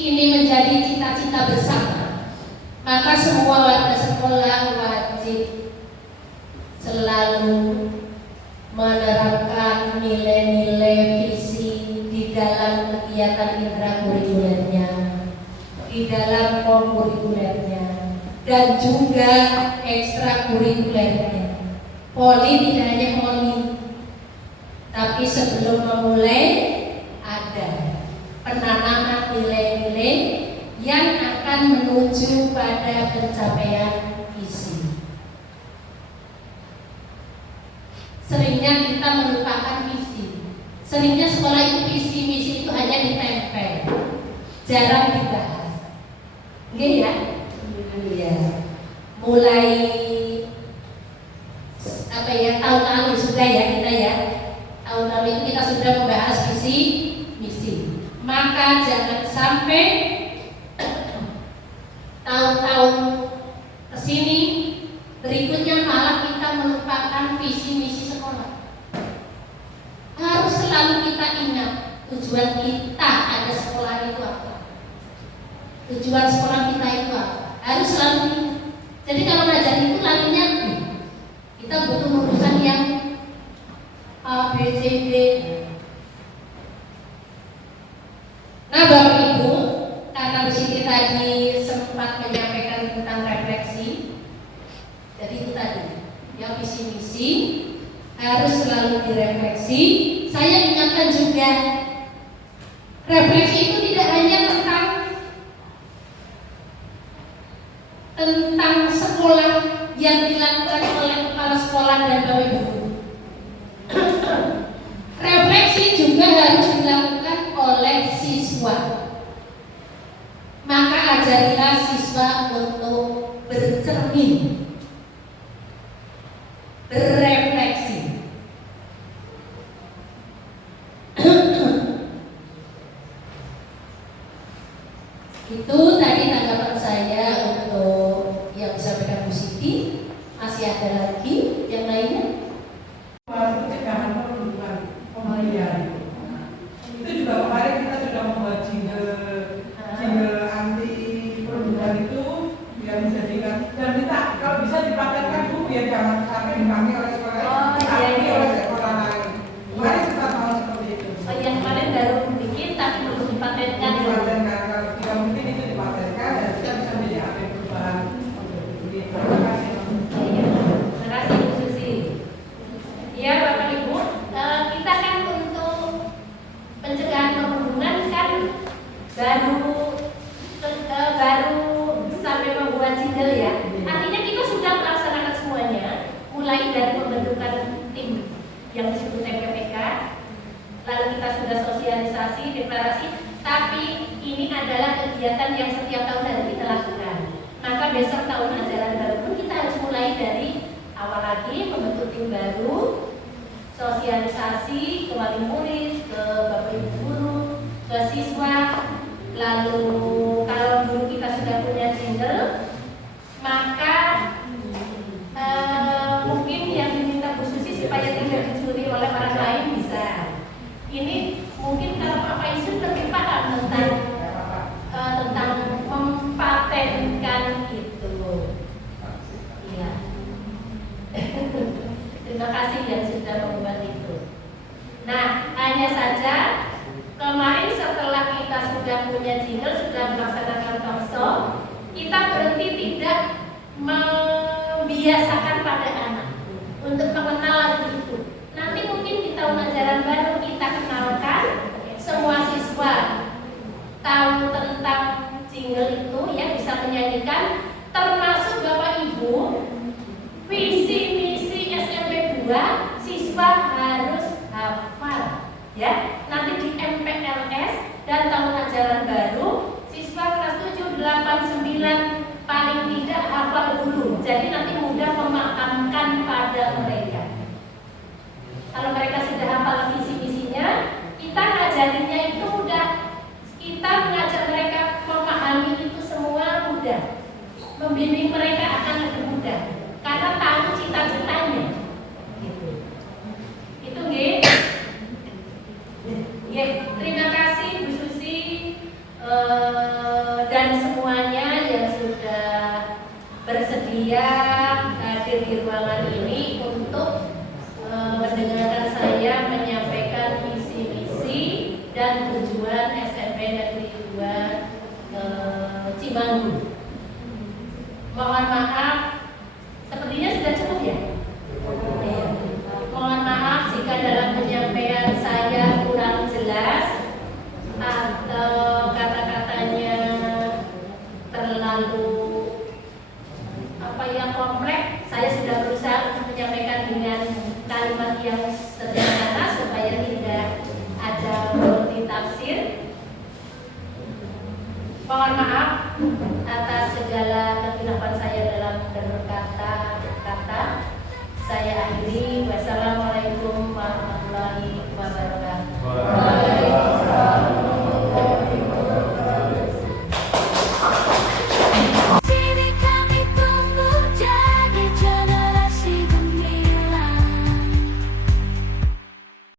ini menjadi cita-cita bersama, maka semua warga sekolah wajib selalu menerapkan nilai-nilai visi di dalam kegiatan intrakurikulernya, di dalam kurikulernya, dan juga ekstrakurikulernya. Poli tidak hanya poli, tapi sebelum memulai ada penanaman nilai-nilai yang akan menuju pada pencapaian visi. Seringnya kita melupakan visi. Seringnya sekolah itu visi misi itu hanya ditempel, jarang dibahas. Oke ya? Iya. Mulai apa ya, tahun lalu sudah ya kita ya. Tahun lalu itu kita sudah membahas visi misi. Maka jangan sampai tahun-tahun kesini berikutnya malah kita melupakan visi misi sekolah. Harus selalu kita ingat tujuan kita ada sekolah itu apa. Tujuan sekolah kita itu apa. Harus selalu ingat. Jadi kalau ngajar itu larinya kita butuh urusan yang A, B, C, D. Nah Bapak Ibu, karena Bu Siti tadi sempat menyampaikan tentang refleksi, jadi itu tadi, yang visi misi harus selalu direfleksi saya ingatkan juga, refleksi itu tidak hanya tentang sekolah yang dilakukan oleh kepala sekolah dan Bapak Ibu. Refleksi juga harus dilakukan oleh siswa. Maka ajarilah siswa untuk bercermin, berefleksi. Itu tadi tanggapan saya untuk yang disampaikan Bu Siti. Masih ada lagi yang lainnya? Pencegahan perundungan pemberian. Itu juga kemarin kita sudah membuat jingle anti perundungan itu biar dijadikan, dan kita kalau bisa dipatenkan Bu, biar jangan sampai dipakai oleh sekolah lain, oleh sekolah lain. Kemarin kita mau seperti itu. Yang kemarin baru bikin tapi belum dipatenkan. Dipatenkan, kalau tidak mungkin itu dipatenkan dan kita bisa menjadi agen perubahan. Terima kasih. Terima kasih Bu Susi. Ya Bapak Ibu, kita kan untuk pencegahan perundungan kan baru sampai membuat jingle ya. Artinya kita sudah melaksanakan semuanya, mulai dari pembentukan tim yang disebut TPPK, lalu kita sudah sosialisasi, deklarasi, tapi ini adalah kegiatan yang setiap tahun harus kita lakukan. Maka besok tahun ajaran baru pun kita harus mulai dari awal lagi, membentuk tim baru, sosialisasi ke wali murid, ke bapak ibu guru, ke siswa. Lalu kalau guru kita sudah punya jingle, maka mungkin yang diminta Bu Susi supaya tidak dicuri oleh orang lain bisa. Ini mungkin kalau Pak Isun lebih paham tentang mempatenkan itu. Iya. Terima kasih yang sudah membuat itu. Nah, hanya saja kemarin setelah kita sudah punya jingle, sudah melaksanakan talkshow, kita berhenti tidak membiasakan pada anak untuk mengenal lagu itu. Nanti mungkin di tahun ajaran baru kita kenalkan semua siswa tahu tentang jingle itu, ya bisa menyanyikan, termasuk Bapak Ibu. Visi misi SMP 2 siswa harus hafal, ya. Nanti di MPLS dan tahun ajaran baru siswa kelas 7, 8, 9 paling tidak hafal dulu. Jadi nanti mudah memahamkan pada mereka. Kalau mereka sudah hafal visi misinya, kita ngajarinya itu mudah. Kita mengajak mereka memahami itu semua mudah. Membimbing mereka akan lebih mudah karena tahu cita-citanya. Gitu. Itu nggih. Terima kasih Bu Susi dan semuanya yang sudah bersedia hadir di ruangan ini untuk mendengarkan saya menyampaikan visi misi dan tujuan SMP Negeri 2 Cimanggu. Mohon maaf, sepertinya sudah cukup ya? Ya. Mohon maaf jika dalam penyampaian saya kurang jelas atau kata-katanya terlalu kompleks. Saya sudah berusaha untuk menyampaikan dengan kalimat yang sederhana supaya tidak ada multitafsir. Mohon maaf atas segala kekhilapan saya dalam berkata